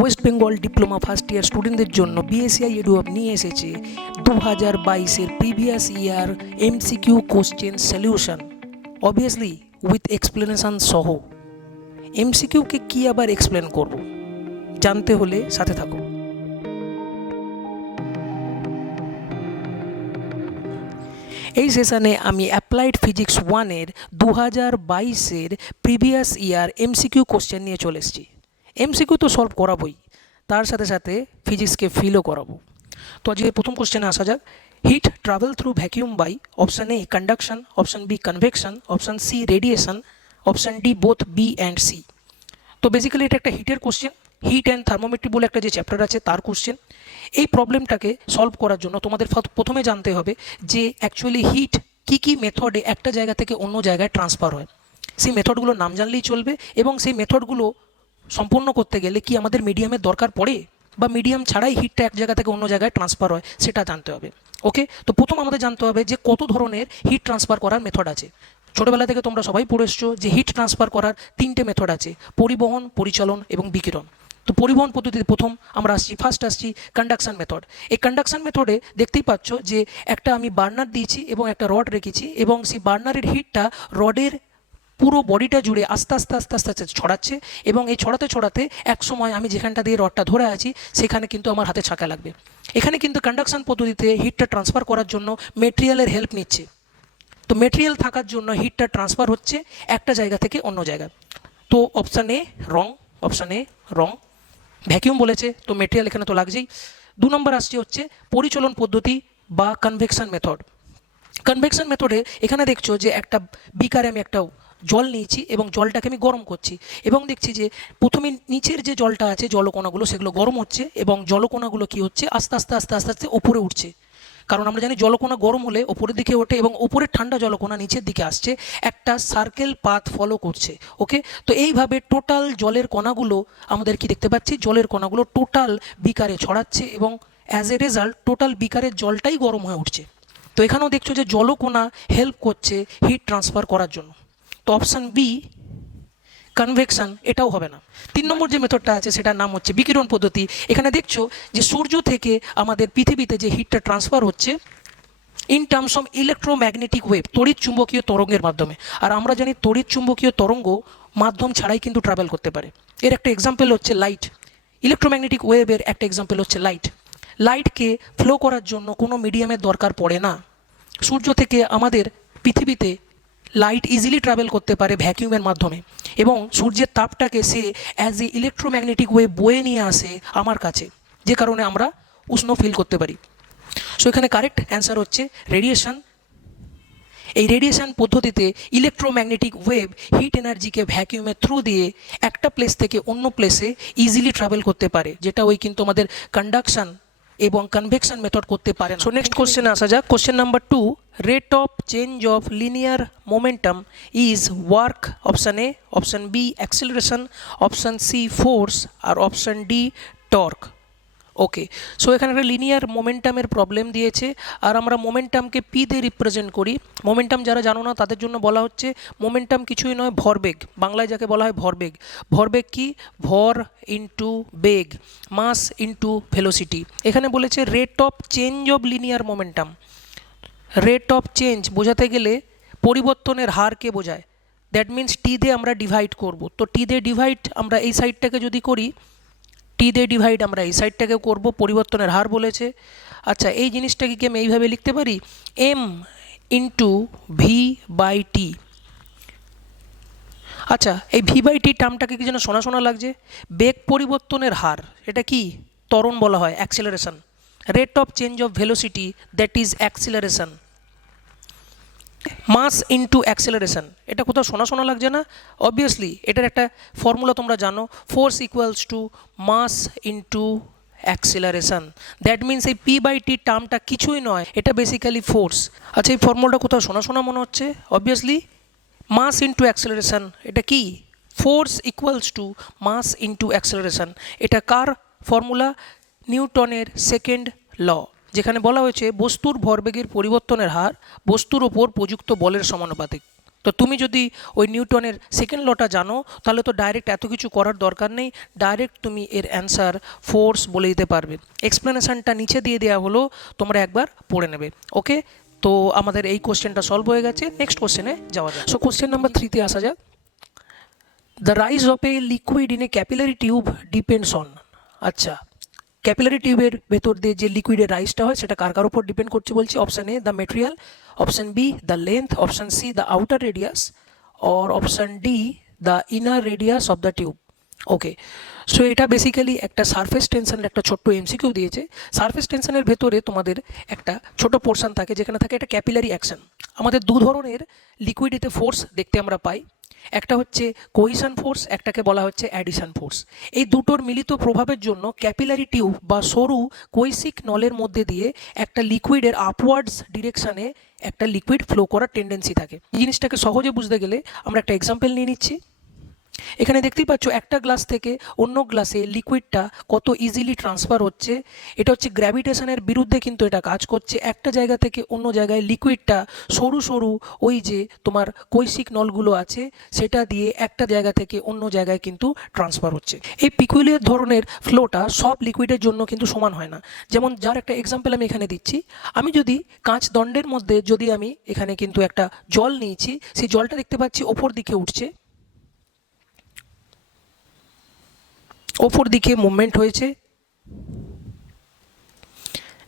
West Bengal diploma first year স্টুডেন্টদের জন্য BSCI এডুঅপ নিয়ে এসেছে 2022-এর previous year MCQ question solution, obviously with explanation সহ। এমসিকিউকে কী আবার এক্সপ্লেন করব, জানতে হলে সাথে থাকো। এই সেশনে আমি অ্যাপ্লাইড ফিজিক্স 1-এর 2022-এর প্রিভিয়াস ইয়ার এমসিকিউ কোশ্চেন নিয়ে চলে এসেছি। এমসিকিউ তো সলভ করাবোই, তার সাথে সাথে ফিজিক্সকে ফিলও করাবো। তো আজকে প্রথম কোশ্চেনে আসা যাক। Heat travel through vacuum by option A conduction, option B convection, option C radiation, option D both B and C. তো বেসিক্যালি এটা একটা হিটের কোশ্চেন। হিট অ্যান্ড থার্মোমেট্রি বলে একটা যে চ্যাপ্টার আছে তার কোশ্চেন। এই প্রবলেমটাকে সলভ করার জন্য তোমাদের প্রথমে জানতে হবে যে অ্যাকচুয়ালি হিট কী কী মেথডে একটা জায়গা থেকে অন্য জায়গায় ট্রান্সফার হয়। সেই মেথডগুলোর নাম জানলেই চলবে, এবং সেই মেথডগুলো সম্পূর্ণ করতে গেলে কি আমাদের মিডিয়ামের দরকার পড়ে, বা মিডিয়াম ছাড়াই হিটটা এক জায়গা থেকে অন্য জায়গায় ট্রান্সফার হয়, সেটা জানতে হবে। ওকে, তো প্রথম আমাদের জানতে হবে যে কত ধরনের হিট ট্রান্সফার করার মেথড আছে। ছোটোবেলা থেকে তোমরা সবাই পড়ে এসছো যে হিট ট্রান্সফার করার 3টে মেথড আছে: পরিবহন, পরিচালন এবং বিকিরণ। তো পরিবহন পদ্ধতিতে প্রথম আমরা ফার্স্ট আসছি কন্ডাকশন মেথড। এই কন্ডাকশন মেথডে দেখতেই পাচ্ছ যে একটা আমি বার্নার দিয়েছি এবং একটা রড রেখেছি, এবং সেই বার্নারের হিটটা রডের পুরো বডিটা জুড়ে আস্তে আস্তে আস্তে আস্তে আস্তে ছড়াচ্ছে, এবং এই ছড়াতে ছড়াতে এক সময় আমি যেখানটা দিয়ে রডটা ধরে আছি সেখানে কিন্তু আমার হাতে ছাকা লাগবে। এখানে কিন্তু কন্ডাকশন পদ্ধতিতে হিটটা ট্রান্সফার করার জন্য মেটেরিয়ালের হেল্প নিচ্ছে। তো মেটেরিয়াল থাকার জন্য হিটটা ট্রান্সফার হচ্ছে একটা জায়গা থেকে অন্য জায়গায়। তো option A wrong, option A wrong. Vacuum বলেছে, তো মেটেরিয়াল এখানে তো লাগছেই। 2 নম্বর আসছে হচ্ছে পরিচলন পদ্ধতি বা কনভেকশন মেথড। কনভেকশন মেথডে এখানে দেখছো যে একটা বিকারে আমি একটা জল নিয়েছি এবং জলটাকে আমি গরম করছি, এবং দেখছি যে প্রথমে নিচের যে জলটা আছে জলকণাগুলো সেগুলো গরম হচ্ছে, এবং জলকণাগুলো কি হচ্ছে আস্তে আস্তে আস্তে আস্তে আস্তে ওপরে উঠছে। কারণ আমরা জানি জলকণা গরম হলে ওপরের দিকে ওঠে, এবং ওপরের ঠান্ডা জলকণা নিচের দিকে আসছে, একটা সার্কেল পাথ ফলো করছে। ওকে, তো এইভাবে টোটাল জলের কণাগুলো আমাদের কি দেখতে পাচ্ছি, জলের কণাগুলো টোটাল বিকারে ছড়াচ্ছে, এবং অ্যাজ এ রেজাল্ট টোটাল বিকারের জলটাই গরম হয়ে উঠছে। তো এখানেও দেখছো যে জলকণা হেল্প করছে হিট ট্রান্সফার করার জন্য। তো অপশান বি কনভেকশন এটাও হবে না। 3 নম্বর যে মেথডটা আছে সেটার নাম হচ্ছে বিকিরণ পদ্ধতি। এখানে দেখছো যে সূর্য থেকে আমাদের পৃথিবীতে যে হিটটা ট্রান্সফার হচ্ছে in terms of electromagnetic wave, তড়িৎ চুম্বকীয় তরঙ্গের মাধ্যমে। আর আমরা জানি তড়িৎ চুম্বকীয় তরঙ্গ মাধ্যম ছাড়াই কিন্তু ট্রাভেল করতে পারে। এর একটা এক্সাম্পল হচ্ছে লাইট। ইলেকট্রোম্যাগনেটিক ওয়েভের একটা এক্সাম্পল হচ্ছে লাইট। লাইটকে ফ্লো করার জন্য কোনো মিডিয়ামের দরকার পড়ে না। সূর্য থেকে আমাদের পৃথিবীতে লাইট ইজিলি ট্রাভেল করতে পারে ভ্যাকিউমের মাধ্যমে, এবং সূর্যের তাপটাকে সে অ্যাজ এ ইলেকট্রোম্যাগনেটিক ওয়েভ বয়ে নিয়ে আসে আমার কাছে, যে কারণে আমরা উষ্ণ ফিল করতে পারি। সো এখানে কারেক্ট অ্যান্সার হচ্ছে রেডিয়েশন। এই রেডিয়েশন পদ্ধতিতে ইলেকট্রোম্যাগনেটিক ওয়েভ হিট এনার্জিকে ভ্যাকিউমের থ্রু দিয়ে একটা প্লেস থেকে অন্য প্লেসে ইজিলি ট্রাভেল করতে পারে, যেটা ওই কিন্তু আমাদের কন্ডাকশন এবং কনভেকশন মেথড করতে পারে না। সো নেক্সট কোশ্চেনে আসা যাক। Question number 2, rate of change of linear momentum is work. Option A, option B acceleration, option C force, আর option D torque. Okay, so এখানে একটা লিনিয়ার মোমেন্টামের প্রবলেম দিয়েছে, আর আমরা মোমেন্টামকে পি দিয়ে রিপ্রেজেন্ট করি। মোমেন্টাম যারা জানো না তাদের জন্য বলা হচ্ছে মোমেন্টাম কিছুই নয়, ভরবেগ। বাংলায় যাকে বলা হয় ভরবেগ। ভরবেগ কি? ভর ইন্টু বেগ, মাস ইন্টু ভেলোসিটি। এখানে বলেছে rate of change of linear momentum. Rate of change বোঝাতে গেলে পরিবর্তনের হারকে বোঝায়। দ্যাট মিন্স টি দিয়ে আমরা ডিভাইড করব। তো টি দিয়ে ডিভাইড আমরা এই সাইডটাকে যদি করি, টি দিয়ে ডিভাইড আমরা এই সাইডটাকে করব, পরিবর্তনের হার বলেছে। আচ্ছা, এই জিনিসটাকে কি আমি এইভাবে লিখতে পারি, M into V by T. আচ্ছা, এই ভি বাই টি টার্মটাকে কি যেন শোনা শোনা লাগছে। বেগ পরিবর্তনের হার, এটা কি? ত্বরণ বলা হয়, acceleration. Rate of change of velocity, that is acceleration. Mass into acceleration, এটা কোথাও শোনা শোনা লাগছে না? অবভিয়াসলি এটার একটা ফর্মুলা তোমরা জানো, force equals to mass into acceleration. That means এই পি বাই টি টার্মটা কিছুই নয়, এটা বেসিক্যালি ফোর্স। আচ্ছা, এই ফর্মুলাটা কোথাও শোনা শোনা মনে হচ্ছে? অবভিয়াসলি মাস ইন্টু অ্যাক্সেলারেশন, এটা কি? Force equals to mass into acceleration. এটা কার ফর্মুলা? নিউটনের সেকেন্ড ল, যেখানে বলা হয়েছে বস্তুর ভরবেগের পরিবর্তনের হার বস্তুর ওপর প্রযুক্ত বলের সমানুপাতিক। তো তুমি যদি ওই নিউটনের সেকেন্ড লটা জানো তাহলে তো ডাইরেক্ট এত কিছু করার দরকার নেই, ডাইরেক্ট তুমি এর অ্যান্সার ফোর্স বলে দিতে পারবে। এক্সপ্লেনেশনটা নিচে দিয়ে দেওয়া হলো, তোমরা একবার পড়ে নেবে। ওকে, তো আমাদের এই কোশ্চেনটা সলভ হয়ে গেছে। নেক্সট কোশ্চেনে যাওয়া যাক। সো কোশ্চেন নাম্বার 3-তে আসা যাক। The rise of A liquid in a capillary tube depends on. আচ্ছা, ক্যাপিলারি টিউবের ভেতর দিয়ে যে লিকুইডের রাইজটা হয় সেটা কার কার উপর ডিপেন্ড করছে বলছি। Option A the material, option B the length, option C the outer radius, or option D the inner radius of the tube. Okay, so এটা বেসিক্যালি একটা সারফেস টেনশনের একটা ছোট্ট এমসিকিউ দিয়েছে। সারফেস টেনশনের ভেতরে তোমাদের একটা ছোট পোর্শন থাকে যেখানে থাকে একটা ক্যাপিলারি অ্যাকশন। আমাদের দু ধরনের লিকুইডেতে ফোর্স দেখতে আমরা পাই, একটা হচ্ছে কোহিশন ফোর্স, একটাকে বলা হচ্ছে অ্যাডিশন ফোর্স। এই দুটোর মিলিত প্রভাবের জন্য ক্যাপিলারি টিউব বা সরু কৈশিক নলের মধ্যে দিয়ে একটা লিকুইডের আপওয়ার্ডস ডিরেকশানে একটা লিকুইড ফ্লো করার টেন্ডেন্সি থাকে। এই জিনিসটাকে সহজে বুঝতে গেলে আমরা একটা এক্সাম্পল নিয়ে নিচ্ছি। এখানে দেখতেই পাচ্ছ একটা গ্লাস থেকে অন্য গ্লাসে লিকুইডটা কত ইজিলি ট্রান্সফার হচ্ছে। এটা হচ্ছে গ্র্যাভিটেশনের বিরুদ্ধে কিন্তু এটা কাজ করছে। একটা জায়গা থেকে অন্য জায়গায় লিকুইডটা সরু সরু ওই যে তোমার কৈশিক নলগুলো আছে সেটা দিয়ে একটা জায়গা থেকে অন্য জায়গায় কিন্তু ট্রান্সফার হচ্ছে। এই পিকুলিয়ার ধরনের ফ্লোটা সব লিকুইডের জন্য কিন্তু সমান হয় না। যেমন যার একটা এক্সাম্পল আমি এখানে দিচ্ছি, আমি যদি কাঁচ দণ্ডের মধ্যে যদি আমি এখানে কিন্তু একটা জল নিয়েছি, সেই জলটা দেখতে পাচ্ছি ওপর দিকে উঠছে, ওপর দিকে মুভমেন্ট হয়েছে।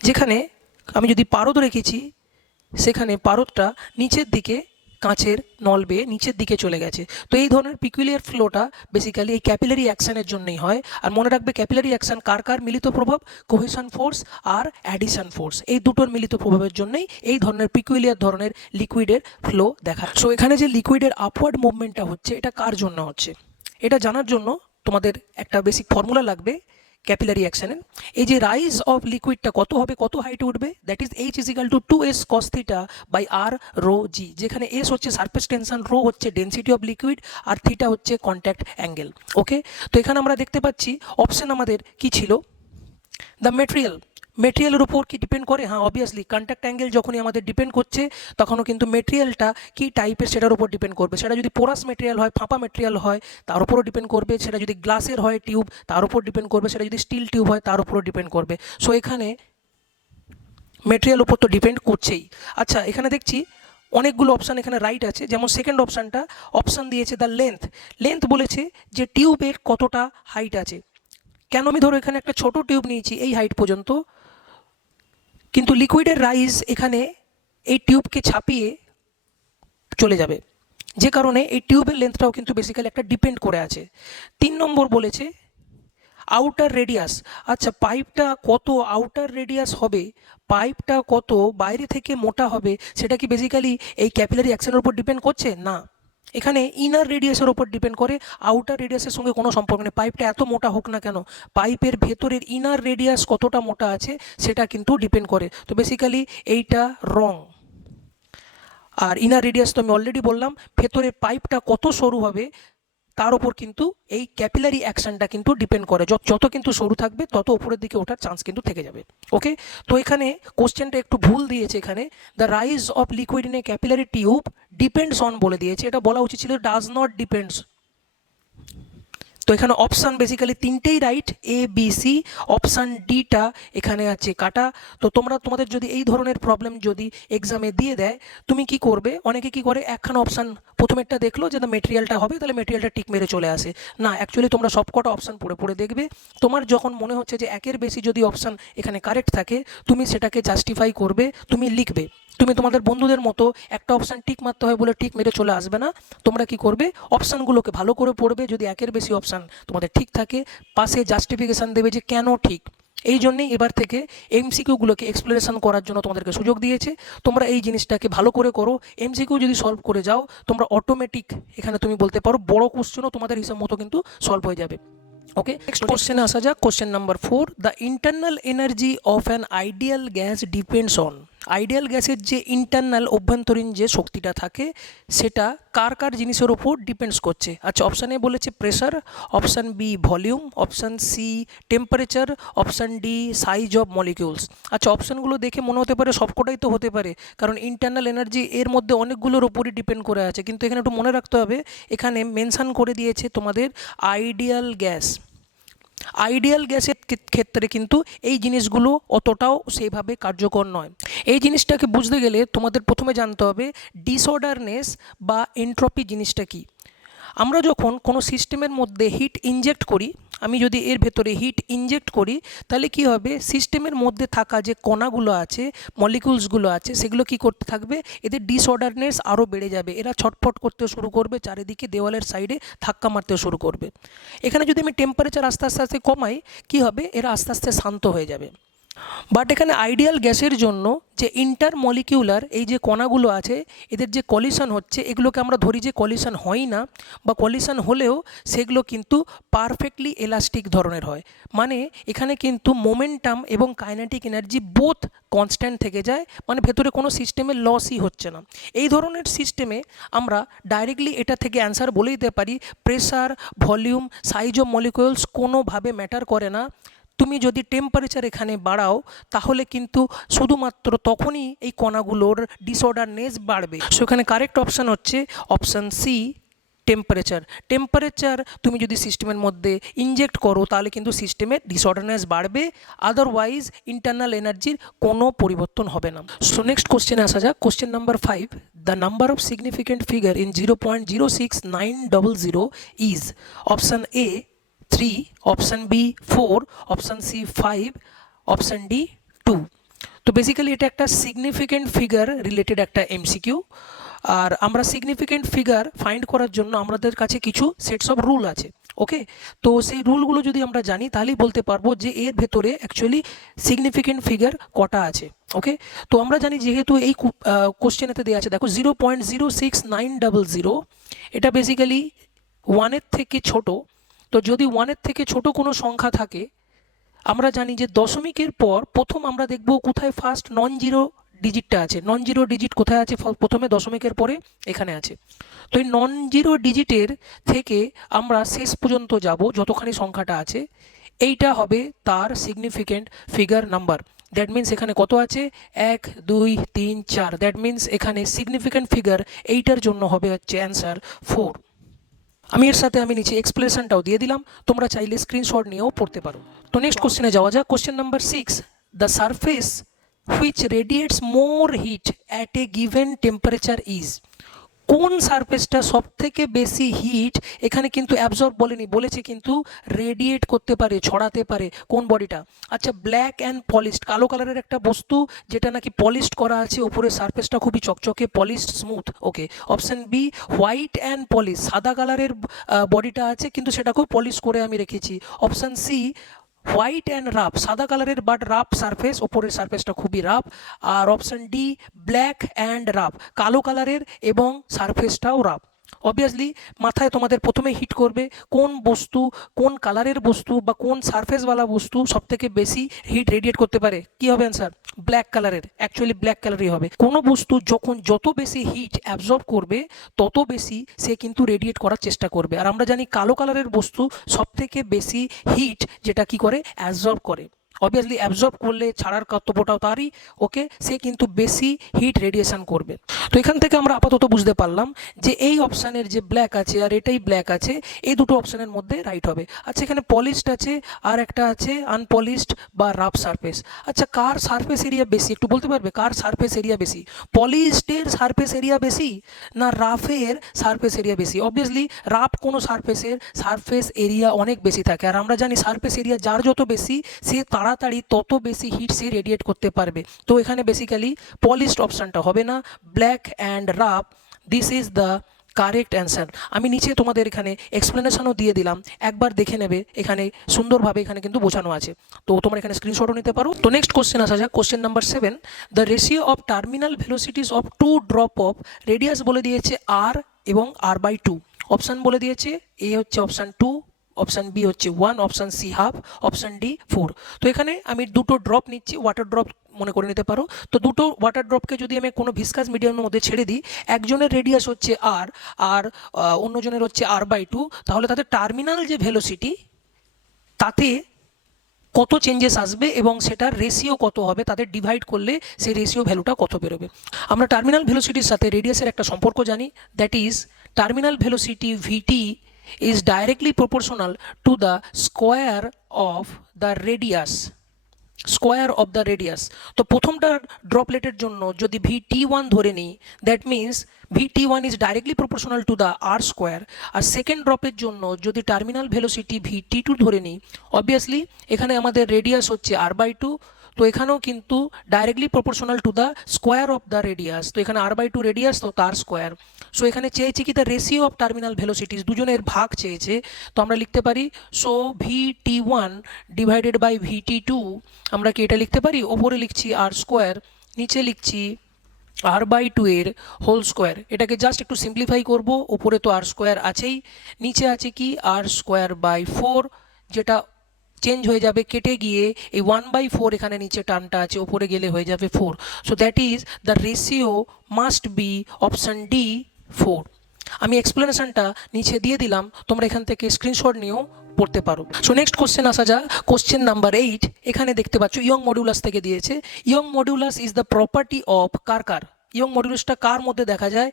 যেখানে আমি যদি পারদ রেখেছি সেখানে পারদটা নিচের দিকে কাঁচের নল বেয়ে নিচের দিকে চলে গেছে। তো এই ধরনের পিকুলিয়ার ফ্লোটা বেসিক্যালি এই ক্যাপিলারি অ্যাকশনের জন্যই হয়। আর মনে রাখবে ক্যাপিলারি অ্যাকশন কার কার মিলিত প্রভাব, কোহেশন ফোর্স আর অ্যাডিশন ফোর্স, এই দুটোর মিলিত প্রভাবের জন্যই এই ধরনের পিকুলিয়ার ধরনের লিকুইডের ফ্লো দেখা। সো এখানে যে লিকুইডের আপওয়ার্ড মুভমেন্টটা হচ্ছে এটা কার জন্য হচ্ছে, এটা জানার জন্য তোমাদের একটা বেসিক ফর্মুলা লাগবে ক্যাপিলারি অ্যাকশনের। এই যে রাইজ অফ লিকুইডটা কত হবে, কত হাইটে উঠবে, that is H = 2s cos θ by r rho জি, যেখানে s হচ্ছে সারফেস টেনশন, রো হচ্ছে ডেন্সিটি অফ লিকুইড আর থিটা হচ্ছে কন্ট্যাক্ট অ্যাঙ্গেল। ওকে, তো এখানে আমরা দেখতে পাচ্ছি অপশন আমাদের কি ছিল, দ্য মেটেরিয়াল। মেটেরিয়ালের উপর কি ডিপেন্ড করে, হ্যাঁ অবভিয়াসলি কন্ট্যাক্ট অ্যাঙ্গেল যখনই আমাদের ডিপেন্ড করছে তখনও কিন্তু মেটেরিয়ালটা কি টাইপের সেটার উপর ডিপেন্ড করবে। সেটা যদি পোরাস মেটেরিয়াল হয়, ফাঁপা মেটেরিয়াল হয় তার উপরও ডিপেন্ড করবে। সেটা যদি গ্লাসের হয় টিউব তার উপর ডিপেন্ড করবে। সেটা যদি স্টিল টিউব হয় তার উপরও ডিপেন্ড করবে। সো এখানে মেটেরিয়াল উপর তো ডিপেন্ড করছেই। আচ্ছা, এখানে দেখছি অনেকগুলো অপশান এখানে রাইট আছে। যেমন সেকেন্ড অপশানটা অপশান দিয়েছে দ্য লেন্থ। লেন্থ বলেছে যে টিউবের কতটা হাইট আছে। কেন আমি ধরো এখানে একটা ছোট টিউব নিয়েছি এই হাইট পর্যন্ত, কিন্তু লিকুইডের রাইজ এখানে এই টিউবকে ছাপিয়ে চলে যাবে, যে কারণে এই টিউবের লেন্থটাও কিন্তু বেসিক্যালি একটা ডিপেন্ড করে আছে। 3 নম্বর বলেছে আউটার রেডিয়াস। আচ্ছা, পাইপটা কত আউটার রেডিয়াস হবে, পাইপটা কত বাইরে থেকে মোটা হবে, সেটা কি বেসিক্যালি এই ক্যাপিলারি অ্যাকশনের উপর ডিপেন্ড করছে? না, এখানে ইনার রেডিয়াসের ওপর ডিপেন্ড করে, আউটার রেডিয়াসের সঙ্গে কোনো সম্পর্ক নেই। পাইপটা এত মোটা হোক না কেন, পাইপের ভেতরের ইনার রেডিয়াস কতটা মোটা আছে সেটা কিন্তু ডিপেন্ড করে। তো বেসিক্যালি এইটা রং। আর ইনার রেডিয়াস তো আমি অলরেডি বললাম, ভেতরের পাইপটা কত সরু হবে তার ওপর কিন্তু এই ক্যাপিলারি অ্যাকশনটা কিন্তু ডিপেন্ড করে। যত কিন্তু সরু থাকবে তত উপরের দিকে ওঠার চান্স কিন্তু থেকে যাবে। ওকে, তো এখানে কোশ্চেনটা একটু ভুল দিয়েছে। এখানে the rise of liquid in a capillary tube depends on বলে দিয়েছে, এটা বলা উচিত ছিল ডাজ নট ডিপেন্ডস। তো এখানে অপশান বেসিক্যালি তিনটেই রাইট, এ বি সি। অপশান ডিটা এখানে আছে কাটা। তো তোমাদের যদি এই ধরনের প্রবলেম যদি এক্সামে দিয়ে দেয়, তুমি কি করবে, অনেকে কি করে একখানা অপশান প্রথমেরটা দেখলো যে না মেটেরিয়ালটা হবে তাহলে মেটেরিয়ালটা টিক মেরে চলে আসে। না, অ্যাকচুয়ালি তোমরা সবকটা অপশান পড়ে পড়ে দেখবে। তোমার যখন মনে হচ্ছে যে একের বেশি যদি অপশান এখানে কারেক্ট থাকে, তুমি সেটাকে জাস্টিফাই করবে, তুমি লিখবে। তুমি তোমাদের বন্ধুদের মতো একটা অপশান টিক মারতে হয় বলে টিক মেরে চলে আসবে না। তোমরা কি করবে, অপশানগুলোকে ভালো করে পড়বে। যদি একের বেশি অপশান তোমাদের ঠিক থাকে, পাশে জাস্টিফিকেশান দেবে যে কেন ঠিক। এই জন্যেই এবার থেকে এমসিকিউগুলোকে এক্সপ্লেনেশন করার জন্য তোমাদেরকে সুযোগ দিয়েছে। তোমরা এই জিনিসটাকে ভালো করে করো। এমসিকিউ যদি সলভ করে যাও, তোমরা অটোমেটিক এখানে তুমি বলতে পারো বড় কোশ্চেনও তোমাদের হিসাব মতো কিন্তু সলভ হয়ে যাবে। ওকে, নেক্সট কোশ্চেনে আসা যাক। Question number 4, the internal energy of an ideal gas depends on. Ideal গ্যাসের যে ইন্টারনাল অভ্যন্তরীণ যে শক্তিটা থাকে সেটা কার কার জিনিসের ওপর ডিপেন্ডস করছে। আচ্ছা, অপশান এ বলেছে pressure, option B volume, option C temperature, option D size of molecules. আচ্ছা, অপশানগুলো দেখে মনে হতে পারে সবকটাই তো হতে পারে, কারণ ইন্টারনাল এনার্জি এর মধ্যে অনেকগুলোর ওপরই ডিপেন্ড করে আছে, কিন্তু এখানে একটু মনে রাখতে হবে এখানে মেনশান করে দিয়েছে তোমাদের আইডিয়াল গ্যাস। আইডিয়াল গ্যাসের ক্ষেত্রে কিন্তু এই জিনিসগুলো অতটাও সেইভাবে কার্যকর নয়। এই জিনিসটাকে বুঝতে গেলে তোমাদের প্রথমে জানতে হবে ডিসঅর্ডারনেস বা এন্ট্রপি জিনিসটা কি। আমরা যখন কোনো সিস্টেমের মধ্যে হিট ইনজেক্ট করি, আমি যদি এর ভেতরে হিট ইনজেক্ট করি তাহলে কি হবে, সিস্টেমের মধ্যে থাকা যে কণাগুলো আছে, মলিকুলসগুলো আছে, সেগুলো কি করতে থাকবে, এদের ডিসঅর্ডারনেস আরও বেড়ে যাবে, এরা ছটফট করতে শুরু করবে, চারিদিকে দেওয়ালের সাইডে ধাক্কা মারতে শুরু করবে। এখানে যদি আমি টেম্পারেচার আস্তে আস্তে আস্তে কমাই কি হবে, এরা আস্তে আস্তে শান্ত হয়ে যাবে। বাট এখানে আইডিয়াল গ্যাসের জন্য যে ইন্টারমলিকিউলার এই যে কণাগুলো আছে, এদের যে কলিশন হচ্ছে, এগুলোকে আমরা ধরি যে কলিশন হয় না, বা কলিশন হলেও সেগুলো কিন্তু পারফেক্টলি এলাস্টিক ধরনের হয়। মানে এখানে কিন্তু মোমেন্টাম এবং কাইনেটিক এনার্জি বোথ কনস্ট্যান্ট থেকে যায়, মানে ভেতরে কোনো সিস্টেমের লসই হচ্ছে না। এই ধরনের সিস্টেমে আমরা ডাইরেক্টলি এটা থেকে অ্যান্সার বলে দিতে পারি pressure, volume, size of molecules কোনোভাবে ম্যাটার করে না। তুমি যদি টেম্পারেচার এখানে বাড়াও তাহলে কিন্তু শুধুমাত্র তখনই এই কণাগুলোর ডিসঅর্ডারনেস বাড়বে। সো এখানে কারেক্ট অপশান হচ্ছে অপশান সি টেম্পারেচার। টেম্পারেচার তুমি যদি সিস্টেমের মধ্যে ইনজেক্ট করো তাহলে কিন্তু সিস্টেমের ডিসঅর্ডারনেস বাড়বে, আদারওয়াইজ ইন্টারনাল এনার্জির কোনো পরিবর্তন হবে না। সো নেক্সট কোশ্চেনে আসা যাক। Question number 5, the number of significant figure in 0.06900 is option A 3, option B 4, option C 5, option D 2। তো বেসিক্যালি এটা একটা সিগনিফিকেন্ট ফিগার রিলেটেড একটা এমসিকিউ। আর আমরা সিগনিফিকেন্ট ফিগার ফাইন্ড করার জন্য আমাদের কাছে কিছু সেটস অফ রুল আছে। ওকে, তো সেই রুলগুলো যদি আমরা জানি তাহলেই বলতে পারবো যে এর ভেতরে অ্যাকচুয়ালি সিগনিফিকেন্ট ফিগার কটা আছে। ওকে, তো আমরা জানি যেহেতু এই কোশ্চেনেতে দেওয়া আছে, দেখো 0.06900 এটা বেসিক্যালি 1-এর থেকে ছোট। তো যদি 1-এর থেকে ছোট কোনো সংখ্যা থাকে, আমরা জানি যে দশমিকের পর প্রথম আমরা দেখব কোথায় ফার্স্ট নন জিরো ডিজিটটা আছে। নন জিরো ডিজিট কোথায় আছে, প্রথমে দশমিকের পরে এখানে আছে। তো এই নন জিরো ডিজিটের থেকে আমরা শেষ পর্যন্ত যাব যতখানি সংখ্যাটা আছে, এইটা হবে তার significant figure number. That means এখানে কত আছে, 1 2 3 4। দ্যাট মিন্স এখানে সিগনিফিকেন্ট ফিগার এইটার জন্য হবে হচ্ছে অ্যান্সার 4। আমি এর সাথে আমি নিচে এক্সপ্লেনেশনটাও দিয়ে দিলাম, তোমরা চাইলে স্ক্রিনশট নিয়েও পড়তে পারো। তো নেক্সট কোশ্চেনে যাওয়া যাক। Question number 6, the surface which radiates more heat at a given temperature is. কোন সারফেসটা সব থেকে বেশি হিট এখানে কিন্তু অ্যাবজর্ব বলেনি, বলেছে কিন্তু রেডিয়েট করতে পারে, ছড়াতে পারে। কোন বডিটা, আচ্ছা ব্ল্যাক অ্যান্ড পলিশড, কালো কালারের একটা বস্তু যেটা নাকি পলিশড করা আছে, উপরে সারফেসটা খুবই চকচকে, polished, smooth. Okay, option B white and polish, সাদা কালারের বডিটা আছে কিন্তু সেটাকেও পলিশ করে আমি রেখেছি। Option C white and rough, সাদা কালারের বাট রাফ সারফেস, ওপরের সারফেসটা খুবই রাফ। আর option D black and rough, কালো কালারের এবং সারফেসটাও রাফ। অবভিয়াসলি মাথায় তোমাদের প্রথমে হিট করবে কোন বস্তু, কোন কালারের বস্তু বা কোন সারফেসওয়ালা বস্তু সব থেকে বেশি হিট রেডিয়েট করতে পারে, কি হবে অ্যান্সার, ব্ল্যাক কালারের। অ্যাকচুয়ালি ব্ল্যাক কালারই হবে। কোনো বস্তু যখন যত বেশি হিট অ্যাবজর্ব করবে তত বেশি সে কিন্তু রেডিয়েট করার চেষ্টা করবে। আর আমরা জানি কালো কালারের বস্তু সব থেকে বেশি হিট যেটা কি করে, অ্যাবজর্ব করে। অবভিয়াসলি অ্যাবজর্ব করলে ছাড়ার কর্তব্যটাও তারই। ওকে, সে কিন্তু বেশি হিট রেডিয়েশন করবে। তো এখান থেকে আমরা আপাতত বুঝতে পারলাম যে এই অপশানের যে ব্ল্যাক আছে আর এটাই ব্ল্যাক আছে, এই দুটো অপশানের মধ্যে রাইট হবে। আচ্ছা, এখানে পলিশড আছে আর একটা আছে আনপলিশড বা রাফ সারফেস। আচ্ছা, কার সারফেস এরিয়া বেশি একটু বলতে পারবে, কার সারফেস এরিয়া বেশি, পলিশডের সারফেস এরিয়া বেশি না রাফের সারফেস এরিয়া বেশি? অবভিয়াসলি রাফ কোনো সারফেসের সারফেস এরিয়া অনেক বেশি থাকে, আর আমরা জানি সারফেস এরিয়া যার যত বেশি সে তাড়াতাড়ি তত বেশি হিট সে রেডিয়েট করতে পারবে। তো এখানে বেসিক্যালি পলিশড অপশানটা হবে না, black and rough, this is the correct answer. আমি নিচে তোমাদের এখানে এক্সপ্লেনেশনও দিয়ে দিলাম, একবার দেখে নেবে, এখানে সুন্দরভাবে এখানে কিন্তু বোঝানো আছে, তো তোমরা এখানে স্ক্রিনশটও নিতে পারো। তো নেক্সট কোশ্চেন আসা যাক। Question number 7, the ratio of terminal velocities of two drop of radius বলে দিয়েছে আর এবং r/2। অপশান বলে দিয়েছে এ হচ্ছে অপশান 2, অপশান বি হচ্ছে 1, option C half, option D 4। তো এখানে আমি দুটো ড্রপ নিচ্ছি, ওয়াটার ড্রপ মনে করে নিতে পারো। তো দুটো ওয়াটার ড্রপকে যদি আমি কোনো ভিসকাস মিডিয়ামের মধ্যে ছেড়ে দিই, একজনের রেডিয়াস হচ্ছে আর আর অন্যজনের হচ্ছে r/2, তাহলে তাদের টার্মিনাল যে ভেলোসিটি তাতে কত চেঞ্জেস আসবে এবং সেটার রেশিও কত হবে, তাদের ডিভাইড করলে সেই রেশিও ভ্যালুটা কত বেরোবে। আমরা টার্মিনাল ভেলোসিটির সাথে রেডিয়াসের একটা সম্পর্ক জানি, that is terminal velocity VT is directly proportional to the square of the radius, square of the radius. তো প্রথমটা ড্রপলেটের জন্য যদি VT1 ধরে নিই, that means VT1 is directly proportional to the r square. আর সেকেন্ড ড্রপের জন্য যদি টার্মিনাল ভেলোসিটি VT2 ধরে নিই, অবভিয়াসলি এখানে আমাদের রেডিয়াস হচ্ছে r/2, তো এখানেও কিন্তু directly proportional to the square of the radius. তো এখানে r/2 রেডিয়াস, তো তার স্কোয়ার। সো এখানে চেয়েছে কি দ্য রেশিও অফ টার্মিনাল ভেলোসিটিস, দুজনের ভাগ চেয়েছে। তো আমরা লিখতে পারি so VT1 divided by VT2, আমরা কি এটা লিখতে পারি, ওপরে লিখছি আর স্কোয়ার, নিচে লিখছি r/2 এর হোল স্কোয়ার। এটাকে জাস্ট একটু সিম্পলিফাই করব, ওপরে তো আর স্কোয়ার আছেই, নিচে আছে কি r²/4, যেটা চেঞ্জ হয়ে যাবে কেটে গিয়ে এই 1/4 এখানে নিচে টার্মটা আছে, ওপরে গেলে হয়ে যাবে 4। So that is the ratio must be option D 4। আমি এক্সপ্লেনেশনটা নিচে দিয়ে দিলাম, তোমরা এখান থেকে স্ক্রিনশট নিয়েও পড়তে পারো। সো নেক্সট কোশ্চেন আসা যাক, কোশ্চেন নাম্বার 8। এখানে দেখতে পাচ্ছ ইয়ং মডুলাস থেকে দিয়েছে। Young modulus is the property of কার। ইয়ং মডুলাসটা কার মধ্যে দেখা যায়?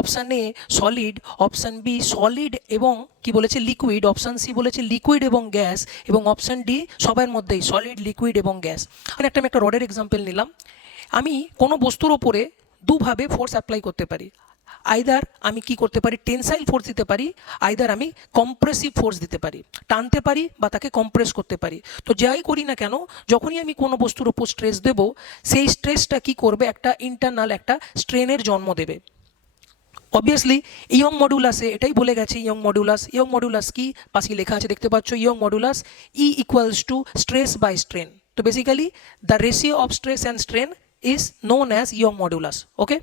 Option A solid, option B solid এবং কি বলেছে লিকুইড, অপশান সি বলেছে লিকুইড এবং গ্যাস, এবং অপশান ডি সবার মধ্যেই সলিড, লিকুইড এবং গ্যাস। আমি একটা রডের এক্সাম্পল নিলাম। আমি কোনো বস্তুর ওপরে দুভাবে ফোর্স অ্যাপ্লাই করতে পারি। আইদার আমি কি করতে পারি, টেনসাইল ফোর্স দিতে পারি, আইদার আমি কম্প্রেসিভ ফোর্স দিতে পারি, টানতে পারি বা তাকে কম্প্রেস করতে পারি। তো যাই করি না কেন, যখনই আমি কোনো বস্তুর উপর স্ট্রেস দেব, সেই স্ট্রেসটা কি করবে, একটা ইন্টারনাল একটা স্ট্রেনের জন্ম দেবে। অবভিয়াসলি ইয়ং মডুলাসে এটাই বলে গেছে। ইয়ং মডুলাস কি পাশে লেখা আছে দেখতে পাচ্ছ, Young modulus E equals to stress by strain. তো basically the ratio of stress and strain is known as Young modulus. Okay,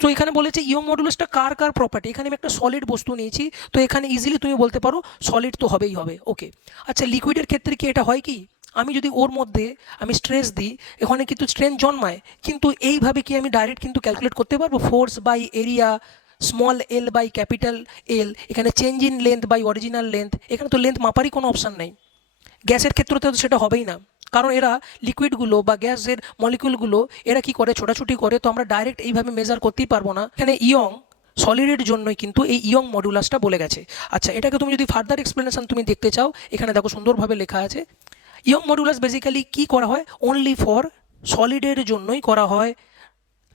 তো এখানে বলেছে ইয়ং মডুলাসটা কার প্রপার্টি। এখানে আমি একটা সলিড বস্তু নিয়েছি, তো এখানে ইজিলি তুমি বলতে পারো সলিড তো হবেই হবে। ওকে, আচ্ছা লিকুইডের ক্ষেত্রে কি এটা হয় কি, আমি যদি ওর মধ্যে আমি স্ট্রেস দিই, এখানে কিন্তু স্ট্রেন জন্মায়, কিন্তু এইভাবে কি আমি ডাইরেক্ট কিন্তু ক্যালকুলেট করতে পারবো force by area, small L by capital L, এখানে change in length by original length, এখানে তো লেন্থ মাপারই কোনো অপশান নেই। গ্যাসের ক্ষেত্রে তো সেটা হবেই না, কারণ এরা লিকুইডগুলো বা গ্যাসের মলিকুলগুলো এরা কি করে, ছোটাছুটি করে, তো আমরা ডাইরেক্ট এইভাবে মেজার করতেই পারবো না। এখানে ইয়ং সলিডের জন্যই কিন্তু এই ইয়ং মডুলাসটা বলে গেছে। আচ্ছা, এটাকে তুমি যদি ফার্দার এক্সপ্লেনেশন তুমি দেখতে চাও, এখানে দেখো সুন্দরভাবে লেখা আছে। ইয়ং মডুলাস বেসিক্যালি কি করা হয়, অনলি ফর সলিডের জন্যই করা হয়,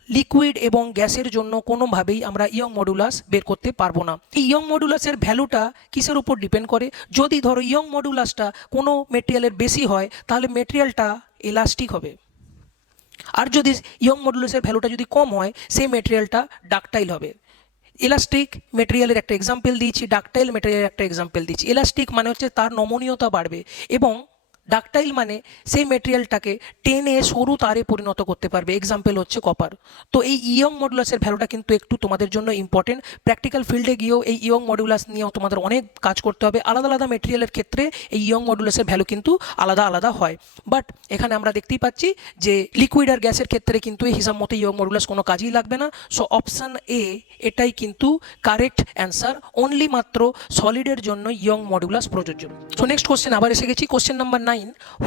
লিকুইড এবং গ্যাসের জন্য কোনোভাবেই আমরা ইয়ং মডুলাস বের করতে পারবো না। এই ইয়ং মডুলাসের ভ্যালুটা কিসের উপর ডিপেন্ড করে, যদি ধরো ইয়ং মডুলাসটা কোনো মেটেরিয়ালের বেশি হয়, তাহলে মেটেরিয়ালটা ইলাস্টিক হবে, আর যদি ইয়ং মডুলাসের ভ্যালুটা যদি কম হয়, সেই মেটেরিয়ালটা ডাকটাইল হবে। ইলাস্টিক মেটেরিয়ালের একটা এক্সাম্পল দিয়েছি, ডাকটাইল মেটেরিয়ালের একটা এক্সাম্পল দিয়েছি। ইলাস্টিক মানে হচ্ছে তার নমনীয়তা বাড়বে, এবং ডাকটাইল মানে সেই মেটেরিয়ালটাকে টেনে সরু তারে পরিণত করতে পারবে, এক্সাম্পল হচ্ছে কপার। তো এই ইয়ং মডুলাসের ভ্যালুটা কিন্তু একটু তোমাদের জন্য ইম্পর্টেন্ট। প্র্যাকটিক্যাল ফিল্ডে গিয়েও এই ইয়ং মডুলাস নিয়েও তোমাদের অনেক কাজ করতে হবে। আলাদা আলাদা মেটেরিয়ালের ক্ষেত্রে এই ইয়ং মডুলাসের ভ্যালু কিন্তু আলাদা আলাদা হয়, বাট এখানে আমরা দেখতেই পাচ্ছি যে লিকুইড আর গ্যাসের ক্ষেত্রে কিন্তু এই হিসাব মতো ইয়ং মডুলাস কোনো কাজেই লাগবে না। সো অপশান এ এটাই কিন্তু কারেক্ট অ্যান্সার, অনলি মাত্র সলিডের জন্য ইয়ং মডুলাস প্রযোজ্য। সো নেক্সট কোশ্চেন আবার এসে গেছি, question number 9।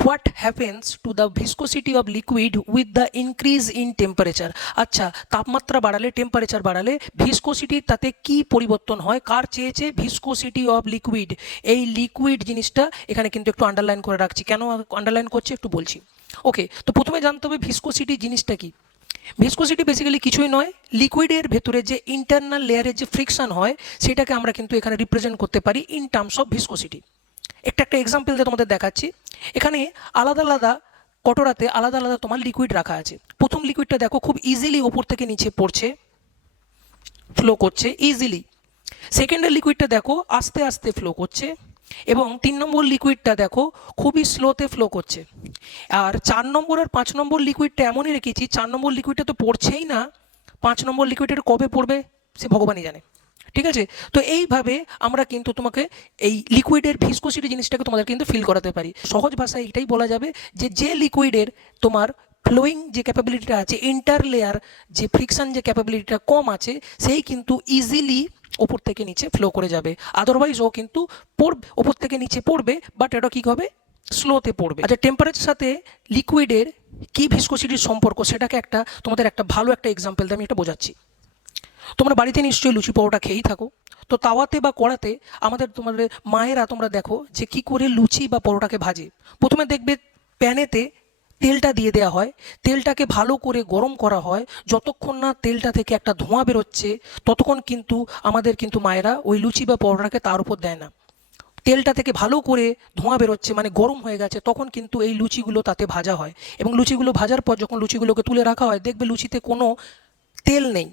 What happens to the viscosity of liquid with the increase in temperature? আচ্ছা, তাপমাত্রা বাড়ালে, টেম্পারেচার বাড়ালে ভিসকোসিটি তাতে কি পরিবর্তন হয়, কার চেয়েছে, ভিসকোসিটি অফ লিকুইড। এই লিকুইড জিনিসটা এখানে কিন্তু একটু আন্ডারলাইন করে রাখছি, কেন আন্ডারলাইন করছি একটু বলছি। ওকে, তো প্রথমে জানতে হবে ভিসকোসিটি জিনিসটা কি। ভিসকোসিটি বেসিক্যালি কিছুই নয়, লিকুইডের ভেতরে যে ইন্টারনাল লেয়ারের যে ফ্রিকশন হয়, সেটাকে আমরা কিন্তু এখানে রিপ্রেজেন্ট করতে পারি ইন টার্মস অফ ভিসকোসিটি। একটা এক্সাম্পল দিয়ে তোমাদের দেখাচ্ছি। এখানে আলাদা আলাদা কটোরাতে আলাদা আলাদা তোমার লিকুইড রাখা আছে। প্রথম লিকুইডটা দেখো খুব ইজিলি ওপর থেকে নিচে পড়ছে, ফ্লো করছে ইজিলি। সেকেন্ডের লিকুইডটা দেখো আস্তে আস্তে ফ্লো করছে, এবং 3 নম্বর লিকুইডটা দেখো খুবই স্লোতে ফ্লো করছে। আর 4 নম্বর আর 5 নম্বর লিকুইডটা এমনই রেখেছি, 4 নম্বর লিকুইডটা তো পড়ছেই না, 5 নম্বর লিকুইডের কবে পড়বে সে ভগবানই জানে। ঠিক আছে, তো এইভাবে আমরা কিন্তু তোমাকে এই লিকুইডের ভিসকোসিটি জিনিসটাকে তোমাদের কিন্তু ফিল করাতে পারি। সহজ ভাষায় এটাই বলা যাবে যে লিকুইডের তোমার ফ্লোয়িং যে ক্যাপাবিলিটিটা আছে, ইন্টার লেয়ার যে ফ্রিকশন যে ক্যাপাবিলিটিটা কম আছে, সেই কিন্তু ইজিলি ওপর থেকে নিচে ফ্লো করে যাবে। আদারওয়াইজ ও কিন্তু পড়বে, ওপর থেকে নিচে পড়বে, বাট এটা কী হবে, স্লোতে পড়বে। আচ্ছা, টেম্পারেচার সাথে লিকুইডের কি ভিসকোসিটির সম্পর্ক, সেটাকে একটা তোমাদের একটা ভালো একটা এক্সাম্পল দিয়ে আমি এটা বোঝাচ্ছি। তোমরা বাড়িতে নিশ্চয়ই লুচি পরোটা খেয়েই থাকো। তো তাওয়াতে বা কড়াতে তোমাদের মায়েরা তোমরা দেখো যে কি করে লুচি বা পরোটাকে ভাজে। প্রথমে দেখবে প্যানেতে তেলটা দিয়ে দেওয়া হয়, তেলটাকে ভালো করে গরম করা হয়, যতক্ষণ না তেলটা থেকে একটা ধোঁয়া বেরোচ্ছে ততক্ষণ কিন্তু মায়েরা ওই লুচি বা পরোটাকে তার উপর দেয় না। তেলটা থেকে ভালো করে ধোঁয়া বেরোচ্ছে, মানে গরম হয়ে গেছে, তখন কিন্তু এই লুচিগুলো তাতে ভাজা হয়। এবং লুচিগুলো ভাজার পর যখন লুচিগুলোকে তুলে রাখা হয়, দেখবে লুচিতে কোনো তেল নেই,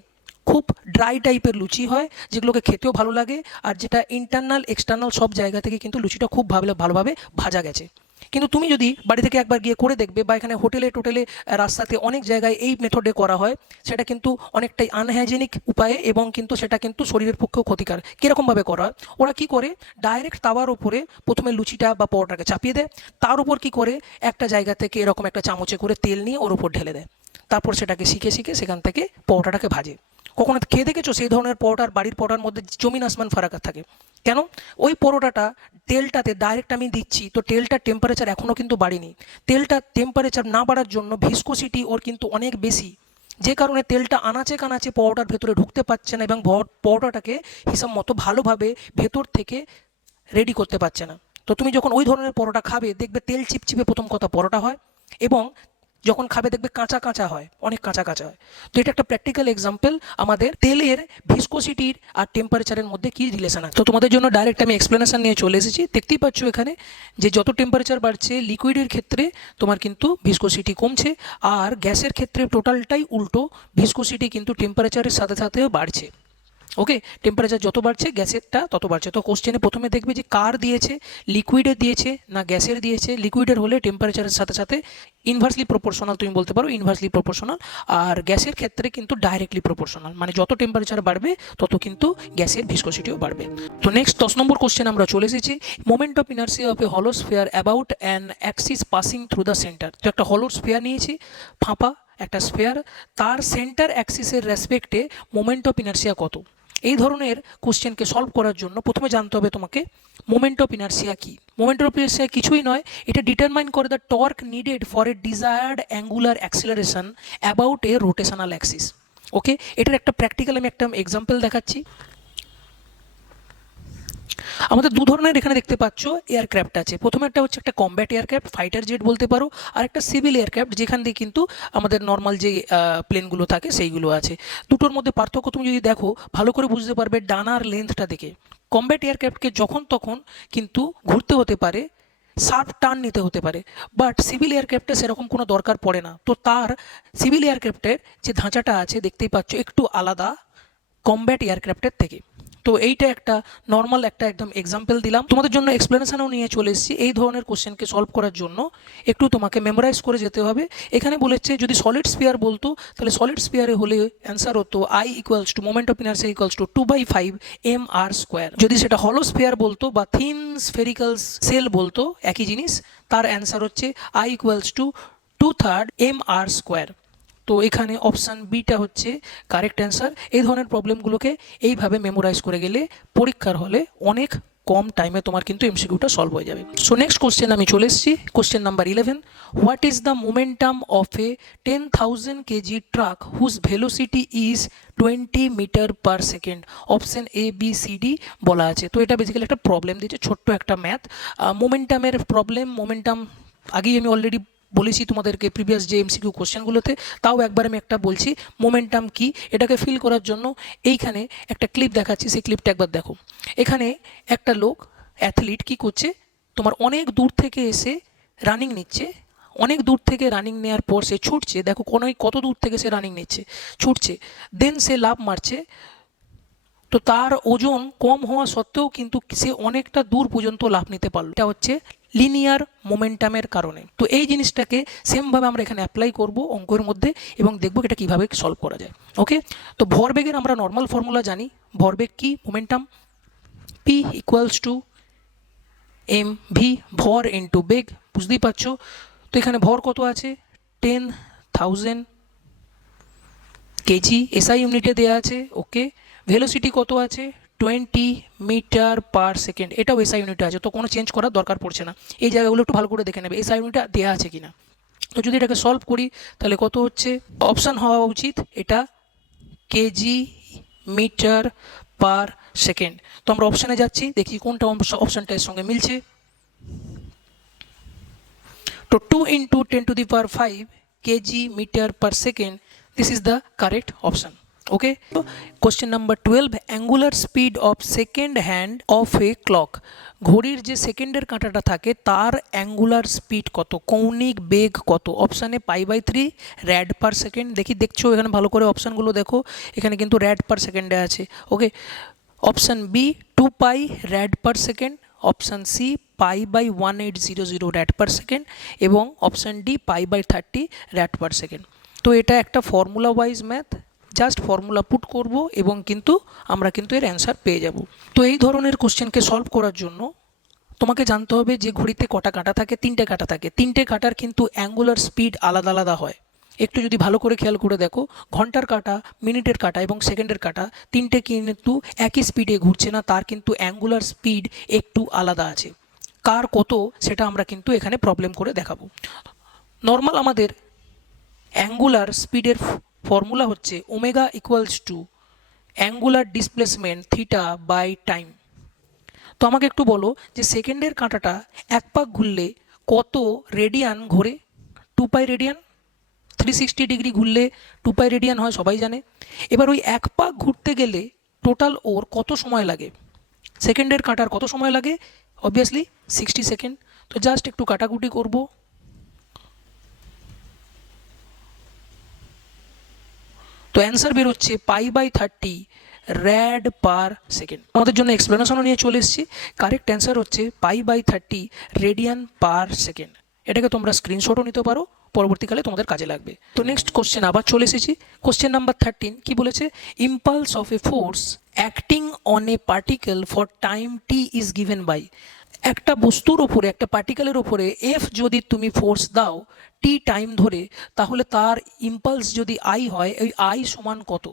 খুব ড্রাই টাইপের লুচি হয়, যেগুলোকে খেতেও ভালো লাগে, আর যেটা ইন্টারনাল এক্সটার্নাল সব জায়গা থেকে কিন্তু লুচিটা খুব ভালোভাবে ভাজা গেছে। কিন্তু তুমি যদি বাড়ি থেকে একবার গিয়ে করে দেখবে, বা এখানে হোটেলে টোটেলে রাস্তাতে অনেক জায়গায় এই মেথডে করা হয়, সেটা কিন্তু অনেকটাই আনহাইজেনিক উপায়ে, এবং কিন্তু সেটা কিন্তু শরীরের পক্ষেও ক্ষতিকর। কীরকমভাবে করা হয়, ওরা কি করে, ডাইরেক্ট তাওয়ার উপরে প্রথমে লুচিটা বা পরোটাকে চাপিয়ে দেয়, তার উপর কি করে একটা জায়গা থেকে এরকম একটা চামচে করে তেল নিয়ে ওর উপর ঢেলে দেয়, তারপর সেটাকে শিখে সেখান থেকে পরোটাটাকে ভাজে। কখনো খেয়ে দেখেছো সেই ধরনের পরোটার, বাড়ির পরোটার মধ্যে জমিন আসমান ফারাক থাকে? কেন? ওই পরোটাটা তেলটাতে ডাইরেক্ট আমি দিচ্ছি, তো তেলটার টেম্পারেচার এখনও কিন্তু বাড়েনি। তেলটা টেম্পারেচার না বাড়ার জন্য ভিসকোসিটি ওর কিন্তু অনেক বেশি, যে কারণে তেলটা আনাচে কানাচে পরোটার ভেতরে ঢুকতে পারছে না, এবং পরোটাটাকে হিসাব মতো ভালোভাবে ভেতর থেকে রেডি করতে পারছে না। তো তুমি যখন ওই ধরনের পরোটা খাবে, দেখবে তেল চিপচিপে প্রথম কথা পরোটা হয়, এবং যখন খাবে দেখবে কাঁচা কাঁচা হয়, অনেক কাঁচা কাঁচা হয়। তো এটা একটা প্র্যাকটিক্যাল এক্সাম্পল আমাদের তেলের ভিসকোসিটির আর টেম্পারেচারের মধ্যে কী রিলেশন আছে। তো তোমাদের জন্য ডাইরেক্ট আমি এক্সপ্লেনেশন নিয়ে চলে এসেছি। দেখতেই পাচ্ছ এখানে যে যত টেম্পারেচার বাড়ছে লিকুইডের ক্ষেত্রে তোমার কিন্তু ভিসকোসিটি কমছে, আর গ্যাসের ক্ষেত্রে টোটালটাই উল্টো, ভিসকোসিটি কিন্তু টেম্পারেচারের সাথে সাথেও বাড়ছে। ওকে, টেম্পারেচার যত বাড়ছে গ্যাসেরটা তত বাড়ছে। তো কোশ্চেনে প্রথমে দেখবে যে কার দিয়েছে, লিকুইডের দিয়েছে না গ্যাসের দিয়েছে। লিকুইডের হলে টেম্পারেচারের সাথে সাথে ইনভার্সলি প্রপোর্শনাল, তুমি বলতে পারো ইনভার্সলি প্রপোর্শনাল, আর গ্যাসের ক্ষেত্রে কিন্তু ডাইরেক্টলি প্রপোর্শনাল, মানে যত টেম্পারেচার বাড়বে তত কিন্তু গ্যাসের ভিসকোসিটিও বাড়বে। তো নেক্সট 10 নম্বর কোশ্চেন আমরা চলে এসেছি। মোমেন্ট অফ ইনার্সিয়া অফ এ হলো sphere about an Axis passing through the centre. তো একটা হলো স্ফিয়ার নিয়েছি, ফাঁপা একটা স্ফিয়ার, তার সেন্টার অ্যাক্সিসের রেসপেক্টে মোমেন্ট অফ ইনার্সিয়া কত। এই ধরনের কোশ্চেনকে সলভ করার জন্য প্রথমে জানতে হবে তোমাকে মোমেন্ট অফ ইনার্সিয়া কি। মোমেন্ট অফ ইনার্সিয়া কিছুই নয়, এটা ডিটারমাইন করে the torque needed for a desired angular acceleration about a rotational axis. Okay, এটার একটা প্র্যাকটিক্যাল আমি একটা এক্সাম্পল দেখাচ্ছি। আমাদের দু ধরনের এখানে দেখতে পাচ্ছ এয়ারক্রাফট আছে। প্রথমে একটা হচ্ছে একটা কমব্যাট এয়ারক্রাফট, ফাইটার জেট বলতে পারো, আর একটা সিভিল এয়ারক্রাফট, যেখান দিয়ে কিন্তু আমাদের নর্মাল যে প্লেনগুলো থাকে সেইগুলো আছে। দুটোর মধ্যে পার্থক্য তুমি যদি দেখো ভালো করে বুঝতে পারবে ডানার লেন্থটা দেখে। কমব্যাট এয়ারক্রাফটকে যখন তখন কিন্তু ঘুরতে হতে পারে, শার্প টার্ন নিতে হতে পারে, বাট সিভিল এয়ারক্রাফটে সেরকম কোনো দরকার পড়ে না। তো তার সিভিল এয়ারক্রাফটের যে ধাঁচাটা আছে দেখতেই পাচ্ছ একটু আলাদা কমব্যাট এয়ারক্রাফটের থেকে। তো এইটা একটা নর্মাল একটা একদম এক্সাম্পল দিলাম, তোমাদের জন্য এক্সপ্লেনেশনও নিয়ে চলে এসেছি। এই ধরনের কোশ্চেনকে সলভ করার জন্য একটু তোমাকে মেমোরাইজ করে যেতে হবে। এখানে বলেছে যদি সলিড স্পিয়ার বলতো, তাহলে সলিড স্পিয়ারে হলে অ্যান্সার হতো I equals to moment of inertia equals to 2/5 mr square. যদি সেটা হলো স্পিয়ার বলতো বা থিন স্ফেরিক্যাল সেল বলতো, একই জিনিস, তার অ্যান্সার হচ্ছে I equals to 2/3 mr square. তো এখানে অপশান বিটা হচ্ছে কারেক্ট অ্যান্সার। এই ধরনের প্রবলেমগুলোকে এইভাবে মেমোরাইজ করে গেলে পরীক্ষার হলে অনেক কম টাইমে তোমার কিন্তু এমসিকিউটা সলভ হয়ে যাবে। সো নেক্সট কোশ্চেন আমি চলে এসেছি, question number 11। What is the momentum of a 10,000 kg truck whose velocity is 20 metre per second? Option A B C D বলা আছে। তো এটা বেসিক্যালি একটা প্রবলেম দিয়েছে, ছোট্ট একটা ম্যাথ, মোমেন্টামের প্রবলেম। মোমেন্টাম আগেই আমি অলরেডি বলেছি তোমাদেরকে প্রিভিয়াস যে এমসিকিউ কোশ্চেনগুলোতে, তাও একবার আমি একটা বলছি মোমেন্টাম কি। এটাকে ফিল করার জন্য এইখানে একটা ক্লিপ দেখাচ্ছি, সেই ক্লিপটা একবার দেখো। এখানে একটা লোক অ্যাথলিট কি করছে, তোমার অনেক দূর থেকে এসে রানিং নিচ্ছে, অনেক দূর থেকে রানিং নেওয়ার পর সে ছুটছে, দেখো কত দূর থেকে সে রানিং নিচ্ছে, ছুটছে, দেন সে লাফ মারছে। তো তার ওজন কম হওয়া সত্ত্বেও কিন্তু সে অনেকটা দূর পর্যন্ত লাফ নিতে পারলো। এটা হচ্ছে লিনিয়ার মোমেন্টামের কারণে। তো এই জিনিসটাকে সেমভাবে আমরা এখানে অ্যাপ্লাই করব অঙ্কের মধ্যে, এবং দেখব এটা কীভাবে সলভ করা যায়। ওকে, তো ভরবেগের আমরা নর্মাল ফর্মুলা জানি। ভরবেগ কি? Momentum P equals to M V, ভর ইন্টু বেগ, বুঝতেই পারছো। তো এখানে ভর কত আছে? 1000 কেজি, এসআই ইউনিটে দেওয়া আছে। ওকে, ভেলোসিটি কত আছে 20 মিটার পার সেকেন্ড, এটাও এসআই ইউনিটে আছে, তো কোনো চেঞ্জ করার দরকার পড়ছে না। এই জায়গাগুলো একটু ভালো করে দেখে নেবে এসআই ইউনিটে দেওয়া আছে কিনা। তো যদি এটাকে সলভ করি তাহলে কত হচ্ছে, অপশান হওয়া উচিত এটা কেজি মিটার পার সেকেন্ড। তো আমরা অপশানে যাচ্ছি, দেখি কোনটা অপশানটা এর সঙ্গে মিলছে। তো 2 into 10 to the power 5 kg meter per second, this is the correct option. Okay, so question number 12, angular speed of second hand of a clock, ঘড়ির যে সেকেন্ডের কাঁটাটা থাকে তার অ্যাঙ্গুলার স্পিড কত, কৌণিক বেগ কত। অপশানে π/3 র্যাড পার সেকেন্ড, দেখছো এখানে ভালো করে অপশানগুলো দেখো, এখানে কিন্তু র্যাড পার সেকেন্ডে আছে। Okay, option B 2π rad per second, option C π/1800 rad per second এবং option D π/30 rad per second. তো এটা একটা formula wise math, just formula put করব এবং কিন্তু আমরা কিন্তু এর অ্যান্সার পেয়ে যাব। তো এই ধরনের কোশ্চেনকে সলভ করার জন্য তোমাকে জানতে হবে যে ঘড়িতে কটা কাঁটা থাকে, 3টে কাঁটা থাকে, 3টে কাঁটার কিন্তু অ্যাঙ্গুলার স্পিড আলাদা আলাদা হয়। একটু যদি ভালো করে খেয়াল করে দেখো, ঘন্টার কাঁটা, মিনিটের কাঁটা এবং সেকেন্ডের কাঁটা 3টে কিন্তু একই স্পিডে ঘুরছে না, তার কিন্তু অ্যাঙ্গুলার স্পিড একটু আলাদা আছে। কার কত সেটা আমরা কিন্তু এখানে প্রবলেম করে দেখাবো। নর্মাল আমাদের অ্যাঙ্গুলার স্পিডের ফর্মুলা হচ্ছে omega equals to angular displacement theta by time. তো আমাকে একটু বলো যে সেকেন্ডের কাঁটাটা এক পাক ঘুরলে কত রেডিয়ান ঘোরে, 2π রেডিয়ান, 360 ডিগ্রি ঘুরলে 2π রেডিয়ান হয়, সবাই জানে। এবার ওই এক পাক ঘুরতে গেলে টোটাল ওর কত সময় লাগে, সেকেন্ডের কাঁটার কত সময় লাগে, অবভিয়াসলি 60 সেকেন্ড। তো জাস্ট একটু কাটাকুটি করব, তো অ্যান্সার বেরোচ্ছে π/30 র্যাড পার সেকেন্ড। আমাদের জন্য এক্সপ্লেনেশনও নিয়ে চলে এসেছি, কারেক্ট অ্যান্সার হচ্ছে π/30 রেডিয়ান পার সেকেন্ড। এটাকে তোমরা স্ক্রিনশটও নিতে পারো, পরবর্তীকালে তোমাদের কাজে লাগবে। তো নেক্সট কোশ্চেন আবার চলে এসেছি, কোশ্চেন নাম্বার 13 কি বলেছে, impulse of a force acting on a particle for time T is given by, একটা বস্তুর ওপরে, একটা পার্টিকেলের ওপরে এফ যদি তুমি ফোর্স দাও টি টাইম ধরে, তাহলে তার ইম্পালস যদি আই হয়, ওই আই সমান কত।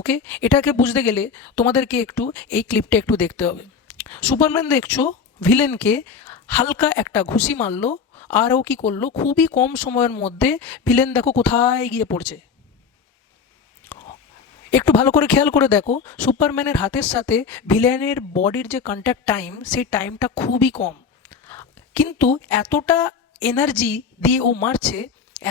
ওকে, এটাকে বুঝতে গেলে তোমাদেরকে একটু এই ক্লিপটা একটু দেখতে হবে। সুপারম্যান দেখছো ভিলেনকে হালকা একটা ঘুষি মারলো, আর ও কী করলো, খুবই কম সময়ের মধ্যে ভিলেন দেখো কোথায় গিয়ে পড়ছে। একটু ভালো করে খেয়াল করে দেখো, সুপারম্যানের হাতের সাথে ভিলেনের বডির যে কন্ট্যাক্ট টাইম, সেই টাইমটা খুবই কম, কিন্তু এতটা এনার্জি দিয়ে ও মারছে,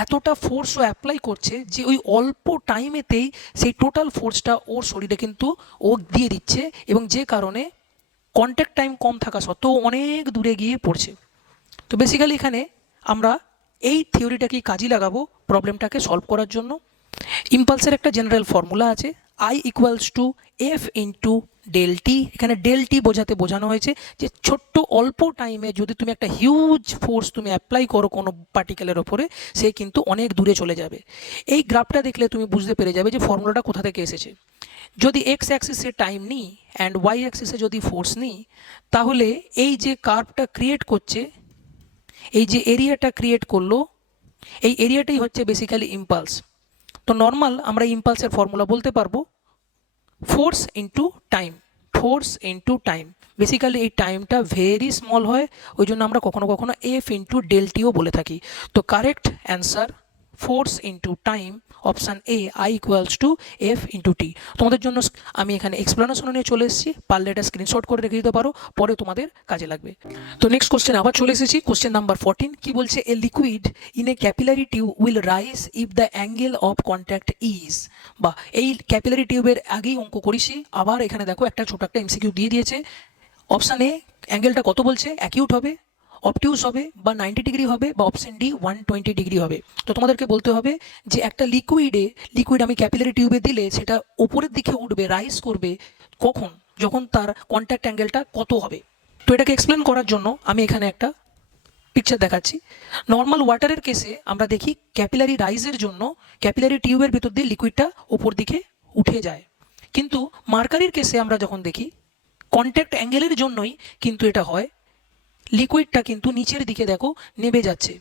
এতটা ফোর্স ও অ্যাপ্লাই করছে যে ওই অল্প টাইমেতেই সেই টোটাল ফোর্সটা ওর শরীরে কিন্তু ও দিয়ে দিচ্ছে, এবং যে কারণে কন্ট্যাক্ট টাইম কম থাকা সত্ত্বেও অনেক দূরে গিয়ে পড়ছে। তো বেসিক্যালি এখানে আমরা এই থিওরিটাকেই কাজে লাগাবো প্রবলেমটাকে সলভ করার জন্য। ইম্পালসের একটা জেনারেল ফর্মুলা আছে, I equals to F into del T. এখানে ডেল টি বোঝানো হয়েছে যে ছোট্ট অল্প টাইমে যদি তুমি একটা হিউজ ফোর্স তুমি অ্যাপ্লাই করো কোনো পার্টিকেলের ওপরে, সে কিন্তু অনেক দূরে চলে যাবে। এই গ্রাফটা দেখলে তুমি বুঝতে পেরে যাবে যে ফর্মুলাটা কোথা থেকে এসেছে। যদি এক্স অ্যাক্সিসে টাইম নিই অ্যান্ড ওয়াই অ্যাক্সিসে যদি ফোর্স নিই, তাহলে এই যে কার্ভটা ক্রিয়েট করছে, এই যে এরিয়াটা ক্রিয়েট করলো, এই এরিয়াটাই হচ্ছে বেসিক্যালি ইম্পালস। তো নর্মাল আমরা ইম্পালসের ফর্মুলা বলতে পারবো force into time, force into time. Basically এই টাইমটা ভেরি স্মল হয়, ওই জন্য আমরা কখনো কখনো এফ ইন্টু ডেল টিও বলে থাকি। তো correct answer force into time, option A, I equals to F into T. তোমাদের জন্য আমি এখানে এক্সপ্লেনেশন নিয়ে চলে এসেছি, পারলে এটা স্ক্রিনশট করে রেখে দিতে পারো, পরে তোমাদের কাজে লাগবে। তো নেক্সট কোশ্চেন আবার চলে এসেছি, কোশ্চেন নাম্বার 14 কি বলছে, a liquid in a capillary tube will rise if the angle of contact is, বা এই ক্যাপিলারি টিউবের আগেই অঙ্ক করেছি, আবার এখানে দেখো একটা ছোট একটা এমসিকিউ দিয়ে দিয়েছে। অপশান এ অ্যাঙ্গেলটা কত বলছে, অ্যাকিউট হবে, অবটিউস হবে, বা 90 ডিগ্রি হবে, বা অপশন ডি 120 ডিগ্রি হবে। তো তোমাদেরকে বলতে হবে যে একটা লিকুইড আমি ক্যাপিলারি টিউবে দিলে সেটা ওপরের দিকে উঠবে, রাইজ করবে কখন, যখন তার কন্ট্যাক্ট অ্যাঙ্গেলটা কত হবে। তো এটাকে এক্সপ্লেন করার জন্য আমি এখানে একটা পিকচার দেখাচ্ছি। নর্মাল ওয়াটারের কেসে আমরা দেখি ক্যাপিলারি রাইজের জন্য ক্যাপিলারি টিউবের ভেতর দিয়ে লিকুইডটা ওপর দিকে উঠে যায়, কিন্তু মার্কারির কেসে আমরা যখন দেখি কন্ট্যাক্ট অ্যাঙ্গেলের জন্যই কিন্তু এটা হয়, লিকুইডটা কিন্তু নিচের দিকে দেখো নেমে যাচ্ছে,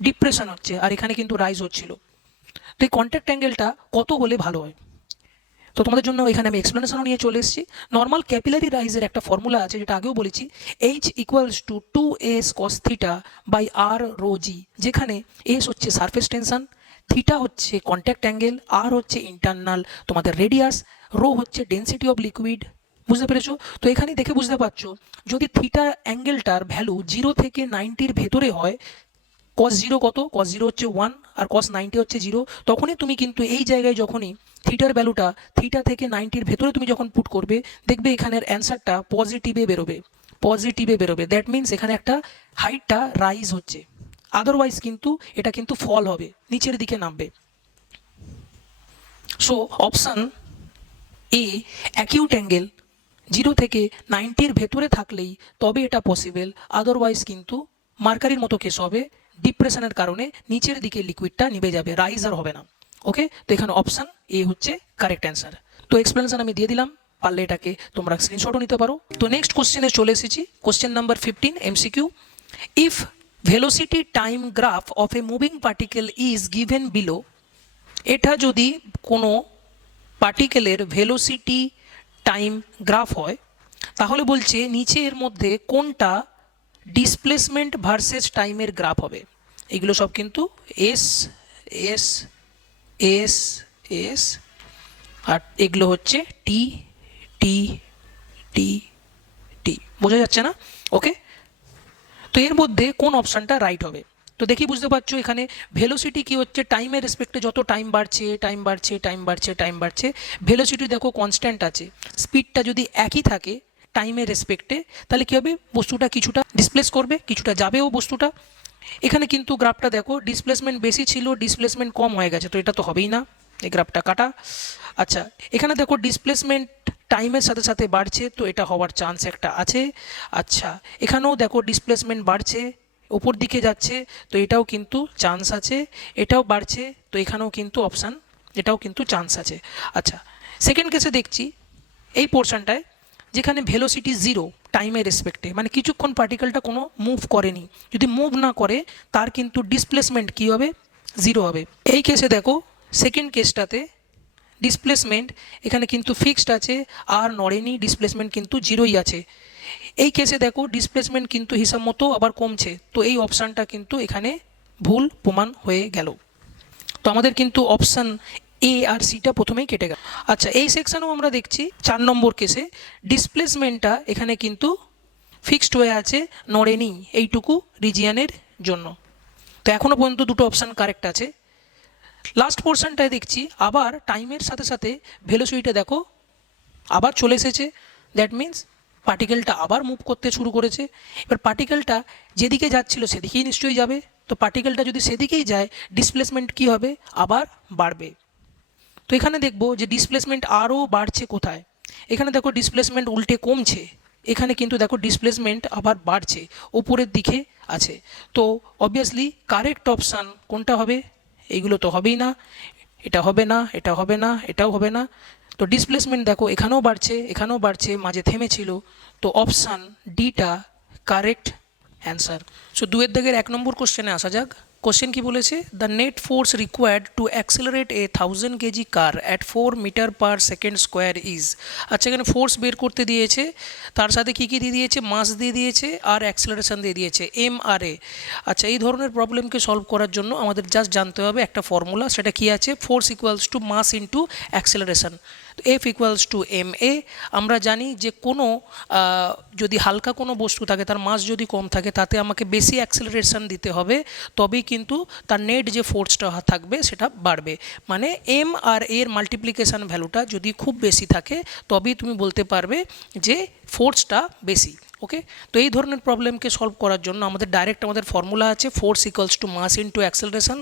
ডিপ্রেশন হচ্ছে, আর এখানে কিন্তু রাইজ হচ্ছিল। তো এই কন্ট্যাক্ট অ্যাঙ্গেলটা কত হলে ভালো হয়? তো তোমাদের জন্য এখানে আমি এক্সপ্লেনেশনও নিয়ে চলে এসেছি। নর্মাল ক্যাপিলারি রাইজের একটা ফর্মুলা আছে, যেটা আগেও বলেছি, H equals to 2s cos theta by R rho জি, যেখানে এস হচ্ছে সারফেস টেনশন, থিটা হচ্ছে কন্ট্যাক্ট অ্যাঙ্গেল, আর হচ্ছে ইন্টারনাল তোমাদের রেডিয়াস, রো হচ্ছে ডেন্সিটি অফ লিকুইড। বুঝতে পেরেছো? তো এখানে দেখে বুঝতে পারছো, যদি থিটা অ্যাঙ্গেলটার ভ্যালু 0 থেকে 90-র ভেতরে হয়, cos 0 কত? cos 0 হচ্ছে 1 আর cos 90 হচ্ছে 0, তখনই তুমি কিন্তু এই জায়গায় যখনই থিটার ভ্যালুটা থিটা থেকে 90-র ভেতরে তুমি যখন পুট করবে, দেখবে এখানের অ্যান্সারটা পজিটিভে বেরোবে, পজিটিভে বেরোবে। দ্যাট মিনস এখানে একটা হাইটটা রাইজ হচ্ছে, আদারওয়াইজ কিন্তু এটা কিন্তু ফল হবে, নিচের দিকে নামবে। So option A, acute angle 0 থেকে 90-র ভেতরে থাকলেই তবে এটা পসিবল, আদারওয়াইজ কিন্তু মার্কারির মতো কেস হবে, ডিপ্রেশনের কারণে নিচের দিকে লিকুইডটা নিভে যাবে, রাইজ আর হবে না। ওকে, তো এখানে অপশান এ হচ্ছে কারেক্ট অ্যান্সার। তো এক্সপ্লেনেশন আমি দিয়ে দিলাম, পারলে এটাকে তোমরা স্ক্রিনশটও নিতে পারো। তো নেক্সট কোশ্চেনে চলে এসেছি, question number 15 MCQ. If velocity time graph of A moving particle is given below, এটা যদি কোনো পার্টিকেলের ভেলোসিটি টাইম গ্রাফ হয়, তাহলে বলছে নিচে এর মধ্যে কোনটা ডিসপ্লেসমেন্ট ভার্সেস টাইমের গ্রাফ হবে। এগুলো সব কিন্তু এস এস এস এস, আর এগুলো হচ্ছে টি টি টি টি। বোঝা যাচ্ছে না? ওকে, তো এর মধ্যে কোন অপশানটা রাইট হবে? তো দেখি বুঝতে পারছো, এখানে ভেলোসিটি কি হচ্ছে, টাইমের রেসপেক্টে যত টাইম বাড়ছে টাইম বাড়ছে টাইম বাড়ছে টাইম বাড়ছে, ভেলোসিটি দেখো কনস্ট্যান্ট আছে, স্পিডটা যদি একই থাকে টাইমের রেসপেক্টে, তাহলে কী হবে, বস্তুটা কিছুটা ডিসপ্লেস করবে, কিছুটা যাবেও বস্তুটা। এখানে কিন্তু গ্রাফটা দেখো, ডিসপ্লেসমেন্ট বেশি ছিল, ডিসপ্লেসমেন্ট কম হয়ে গেছে, তো এটা তো হবেই না, এই গ্রাফটা কাটা। আচ্ছা, এখানে দেখো ডিসপ্লেসমেন্ট টাইমের সাথে সাথে বাড়ছে, তো এটা হওয়ার চান্স একটা আছে। আচ্ছা, এখানেও দেখো ডিসপ্লেসমেন্ট বাড়ছে, ওপর দিকে যাচ্ছে, তো এটাও কিন্তু চান্স আছে, এটাও বাড়ছে, তো এখানেও কিন্তু অপশান, এটাও কিন্তু চান্স আছে। আচ্ছা, সেকেন্ড কেসে দেখছি এই পোর্শনটায়, যেখানে ভেলোসিটি 0 টাইমের রেসপেক্টে, মানে কিছুক্ষণ পার্টিকেলটা কোনো মুভ করেনি, যদি মুভ না করে তার কিন্তু ডিসপ্লেসমেন্ট কী হবে, 0 হবে। এই কেসে দেখো সেকেন্ড কেসটাতে ডিসপ্লেসমেন্ট এখানে কিন্তু ফিক্সড আছে, আর নড়েনি, ডিসপ্লেসমেন্ট কিন্তু 0ই আছে। এই কেসে দেখো ডিসপ্লেসমেন্ট কিন্তু হিসাব মতো আবার কমছে, তো এই অপশানটা কিন্তু এখানে ভুল প্রমাণ হয়ে গেল। তো আমাদের কিন্তু অপশান এ আর সিটা প্রথমেই কেটে গেল। আচ্ছা, এই সেকশানেও আমরা দেখছি 4 নম্বর কেসে ডিসপ্লেসমেন্টটা এখানে কিন্তু ফিক্সড হয়ে আছে, নড়েনি এইটুকু রিজিয়ানের জন্য। তো এখনও পর্যন্ত দুটো অপশান কারেক্ট আছে। লাস্ট পোর্শনটায় দেখছি আবার টাইমের সাথে সাথে ভেলোসিটিটা দেখো আবার চলে এসেছে, দ্যাট মিন্স পার্টিকেলটা আবার মুভ করতে শুরু করেছে। এবার পার্টিকেলটা যেদিকে যাচ্ছিল সেদিকেই নিশ্চয়ই যাবে, তো পার্টিকেলটা যদি সেদিকেই যায়, ডিসপ্লেসমেন্ট কী হবে, আবার বাড়বে। তো এখানে দেখবো যে ডিসপ্লেসমেন্ট আরও বাড়ছে কোথায়, এখানে দেখো ডিসপ্লেসমেন্ট উল্টে কমছে, এখানে কিন্তু দেখো ডিসপ্লেসমেন্ট আবার বাড়ছে, ওপরের দিকে আছে। তো অবভিয়াসলি কারেক্ট অপশান কোনটা হবে, এইগুলো তো হবেই না, এটা হবে না, এটা হবে না, এটাও হবে না। তো ডিসপ্লেসমেন্ট দেখো এখানেও বাড়ছে, এখানেও বাড়ছে, মাঝে থেমেছিল, তো অপশান ডিটা কারেক্ট অ্যান্সার। সো 2-এর দাগের 1 নম্বর কোশ্চেনে আসা যাক। কোশ্চেন কি বলেছে, the net force required to accelerate a 1000 kg car at 4 metre per second square is. আচ্ছা, এখানে ফোর্স বের করতে দিয়েছে, তার সাথে কী কী দিয়ে দিয়েছে, মাস দিয়ে দিয়েছে আর অ্যাক্সেলারেশন দিয়ে দিয়েছে MRA। আচ্ছা, এই ধরনের প্রবলেমকে সলভ করার জন্য আমাদের জাস্ট জানতে হবে একটা ফর্মুলা, সেটা কি আছে, force equals to mass into acceleration. F equals to MA। আমরা জানি যে কোনো যদি হালকা কোনো বস্তু থাকে, তার মাস যদি কম থাকে, তাতে আমাকে বেশি অ্যাক্সেলারেশন দিতে হবে, তবেই কিন্তু তার নেট যে ফোর্সটা থাকবে সেটা বাড়বে। মানে M আর এর মাল্টিপ্লিকেশান ভ্যালুটা যদি খুব বেশি থাকে, তবেই তুমি বলতে পারবে যে ফোর্সটা বেশি। ওকে, তো এই ধরনের প্রবলেমকে সলভ করার জন্য আমাদের ডাইরেক্ট আমাদের ফর্মুলা আছে, force equals to mass into acceleration.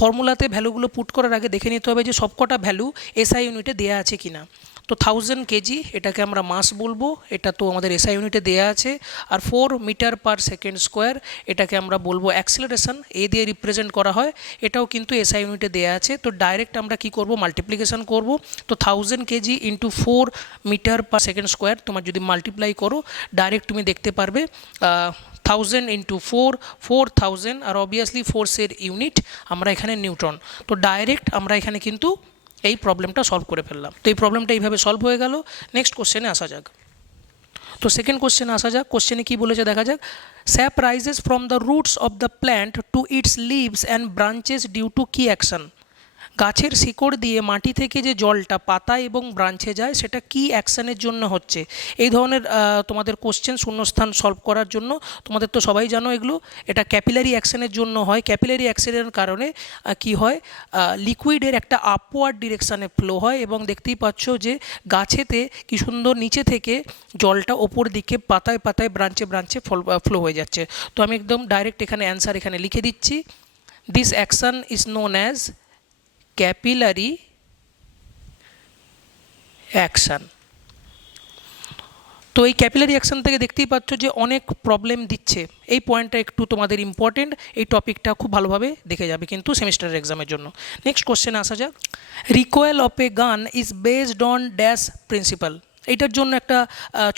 ফর্মুলাতে ভ্যালুগুলো পুট করার আগে দেখে নিতে হবে যে সবকটা ভ্যালু SI ইউনিটে দেওয়া আছে কিনা। তো 1000 কেজি এটাকে আমরা মাস বলবো, এটা তো আমাদের এসআই ইউনিটে দেয়া আছে। আর 4 মিটার পার সেকেন্ড স্কোয়ার এটাকে আমরা বলবো অ্যাক্সিলারেশন, এ দিয়ে রিপ্রেজেন্ট করা হয়, এটাও কিন্তু এসআই ইউনিটে দেয়া আছে। তো ডাইরেক্ট আমরা কি করব, মাল্টিপ্লিকেশন করব। তো 1000 KG into 4 metre per second square তোমার যদি মাল্টিপ্লাই করো ডাইরেক্ট তুমি দেখতে পারবে 1000 ইন্টু 4 4000, আর অবভিয়াসলি ফোর্সের ইউনিট আমরা এখানে নিউটন। তো ডাইরেক্ট আমরা এখানে কিন্তু এই প্রবলেমটা সলভ করে ফেললাম। তো এই প্রবলেমটা এইভাবে সলভ হয়ে গেল। নেক্সট কোশ্চেনে আসা যাক। তো সেকেন্ড কোশ্চেনে আসা যাক। কোশ্চেনে কি বলেছে দেখা যাক। Sap rises from the roots of the plant to its leaves and branches due to কি অ্যাকশন। গাছের শিকড় দিয়ে মাটি থেকে যে জলটা পাতা এবং ব্রাঞ্চে যায় সেটা কি অ্যাকশনের জন্য হচ্ছে। এই ধরনের তোমাদের কোশ্চেন শূন্যস্থান সলভ করার জন্য, তোমাদের তো সবাই জানো এগুলো, এটা ক্যাপিলারি অ্যাকশনের জন্য হয়। ক্যাপিলারি অ্যাকশনের কারণে কি হয়, লিকুইডের একটা আপওয়ার্ড ডিরেকশানে ফ্লো হয় এবং দেখতেই পাচ্ছ যে গাছেতে কি সুন্দর নিচে থেকে জলটা ওপর দিকে পাতায় পাতায় ব্রাঞ্চে ব্রাঞ্চে ফ্লো হয়ে যাচ্ছে। তো আমি একদম ডাইরেক্ট এখানে অ্যান্সার এখানে লিখে দিচ্ছি। This action is known as capillary action. তো এই ক্যাপিলারি অ্যাকশান থেকে দেখতেই পাচ্ছ যে অনেক প্রবলেম দিচ্ছে। এই পয়েন্টটা একটু তোমাদের ইম্পর্টেন্ট, এই টপিকটা খুব ভালোভাবে দেখে যাবে কিন্তু সেমিস্টারের এক্সামের জন্য। নেক্সট কোশ্চেন আসা যাক। রিকয়েল অফ এ গান is based on dash principal. এইটার জন্য একটা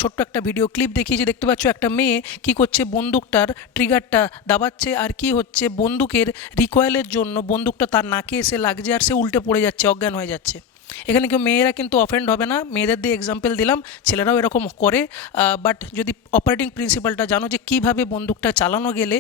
ছোট্ট একটা ভিডিও ক্লিপ দেখিয়েছি। দেখতে পাচ্ছ একটা মেয়ে কি করছে, বন্দুকটার ট্রিগারটা দাবাচ্ছে, আর কি হচ্ছে, বন্দুকের রিকয়েলের জন্য বন্দুকটা তার নাকে এসে লাগছে আর সে উল্টে পড়ে যাচ্ছে, অজ্ঞান হয়ে যাচ্ছে। এখানে কেউ মেয়েরা কিন্তু অফেন্ড হবে না, মেয়েদের দিয়ে এক্সাম্পল দিলাম, ছেলেরাও এরকম করে। বাট যদি অপারেটিং প্রিন্সিপালটা জানো যে কীভাবে বন্দুকটা চালানো গেলে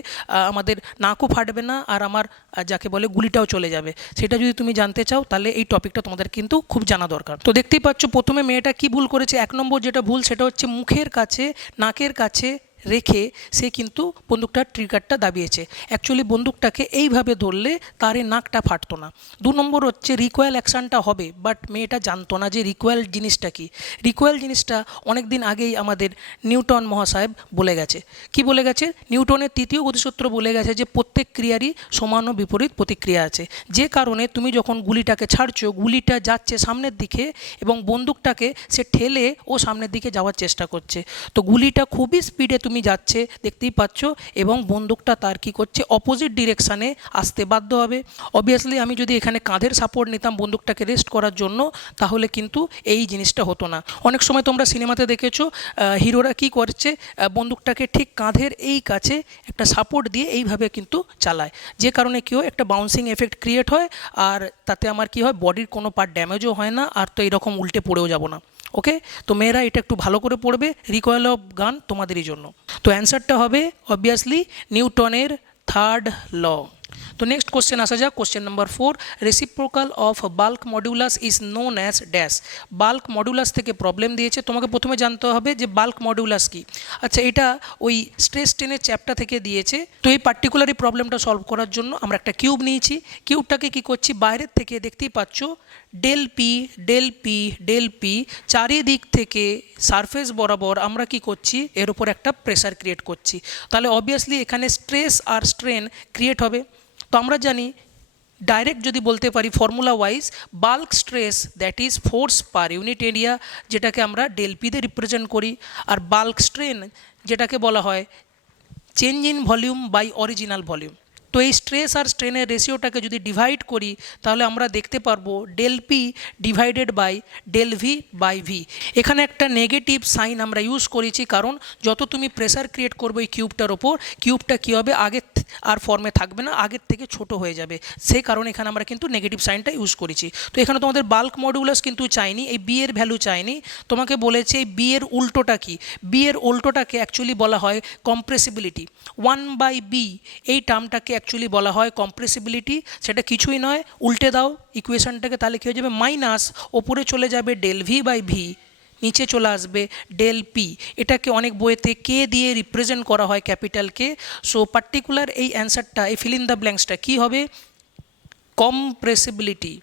আমাদের নাকও ফাটবে না আর আমার যাকে বলে গুলিটাও চলে যাবে, সেটা যদি তুমি জানতে চাও তাহলে এই টপিকটা তোমাদের কিন্তু খুব জানা দরকার। তো দেখতেই পাচ্ছ প্রথমে মেয়েটা কি ভুল করেছে। 1 নম্বর যেটা ভুল সেটা হচ্ছে মুখের কাছে নাকের কাছে রেখে সে কিন্তু বন্দুকটার ট্রিগারটা দাবিয়েছে। অ্যাকচুয়ালি বন্দুকটাকে এইভাবে ধরলে তার এই নাকটা ফাটতো না। 2 নম্বর হচ্ছে রিকয়েল অ্যাকশানটা হবে, বাট মেয়েটা জানতো না যে রিকয়েল জিনিসটা কি। রিকয়েল জিনিসটা অনেক দিন আগেই আমাদের নিউটন মহাশয় বলে গেছে। কি বলে গেছে? নিউটনের 3য় গতিসূত্র বলে গেছে যে প্রত্যেক ক্রিয়ারই সমান ও বিপরীত প্রতিক্রিয়া আছে, যে কারণে তুমি যখন গুলিটাকে ছাড়ছো গুলিটা যাচ্ছে সামনের দিকে এবং বন্দুকটাকে সে ঠেলে ও সামনের দিকে যাওয়ার চেষ্টা করছে। তো গুলিটা খুবই স্পিডে তুমি যাচ্ছে দেখতেই পাচ্ছ এবং বন্দুকটা তার কি করছে, অপোজিট ডিরেকশানে আসতে বাধ্য হবে। অবভিয়াসলি আমি যদি এখানে কাঁধের সাপোর্ট নিতাম বন্দুকটাকে রেস্ট করার জন্য তাহলে কিন্তু এই জিনিসটা হতো না। অনেক সময় তোমরা সিনেমাতে দেখেছো হিরোরা কি করছে, বন্দুকটাকে ঠিক কাঁধের এই কাছে একটা সাপোর্ট দিয়ে এইভাবে কিন্তু চালায়, যে কারণে কি হয়, একটা বাউন্সিং এফেক্ট ক্রিয়েট হয় আর তাতে আমার কি হয়, বডির কোনো পার্ট ড্যামেজও হয় না আর তো এইরকম উল্টে পড়েও যাব না। ওকে, তো মেয়েরা এটা একটু ভালো করে পড়বে, রিকয়েল অফ গান তোমাদেরই জন্য। তো অ্যান্সারটা হবে অবভিয়াসলি নিউটনের 3rd ল। তো নেক্সট কোশ্চেন আসা যাক। Question number 4, reciprocal of bulk modulus is known as dash. Bulk modulus থেকে প্রবলেম দিয়েছে, তোমাকে প্রথমে জানতে হবে যে বাল্ক মডুলাস কি। আচ্ছা, এটা ওই স্ট্রেস টেনের চ্যাপ্টার থেকে দিয়েছে। তো এই পার্টিকুলারই প্রবলেমটা সলভ করার জন্য আমরা একটা কিউব নিয়েছি। কিউবটাকে কি করছি, বাইরের থেকে দেখতেই পাচ্ছ del P del P del P, চারিদিক থেকে সারফেস বরাবর আমরা কি করছি, এর উপর একটা প্রেসার ক্রিয়েট করছি। তাহলে অবভিয়াসলি এখানে স্ট্রেস আর স্ট্রেন ক্রিয়েট হবে। তো আমরা জানি ডাইরেক্ট যদি বলতে পারি formula wise, bulk stress that is force per unit area, যেটাকে আমরা ডেল পি দিয়ে রিপ্রেজেন্ট করি, আর বাল্ক স্ট্রেন যেটাকে বলা হয় change in volume by original volume. তো এই স্ট্রেস আর স্ট্রেনের রেশিওটাকে যদি ডিভাইড করি তাহলে আমরা দেখতে পারবো del P divided by del V by V. এখানে একটা নেগেটিভ সাইন আমরা ইউজ করেছি, কারণ যত তুমি প্রেসার ক্রিয়েট করবে এই কিউবটার ওপর, কিউবটা কী হবে, আগের আর ফর্মে থাকবে না, আগের থেকে ছোট হয়ে যাবে, সেই কারণে এখানে আমরা কিন্তু নেগেটিভ সাইনটা ইউজ করেছি। তো এখানে তোমাদের বাল্ক মডুলাস কিন্তু চাইনি, এই বি এর ভ্যালু চাইনি, তোমাকে বলেছে এই বি এর উল্টোটা কি। বি এর উল্টোটাকে অ্যাকচুয়ালি বলা হয় কম্প্রেসিবিলিটি। 1/b এই টার্মটাকে অ্যাকচুয়ালি বলা হয় কম্প্রেসিবিলিটি, সেটা কিছুই নয়। উল্টে দাও ইকুয়েশনটাকে, তাহলে কী হয়ে যাবে, মাইনাস ওপরে চলে যাবে ডেল ভি বাই ভি, নিচে চলে আসবে ডেল পি। এটাকে অনেক বইয়েতে কে দিয়ে রিপ্রেজেন্ট করা হয়, ক্যাপিটাল কে। সো পার্টিকুলার এই অ্যান্সারটা, এই ফিল ইন দ্য ব্ল্যাঙ্কসটা কী হবে, কম্প্রেসিবিলিটি।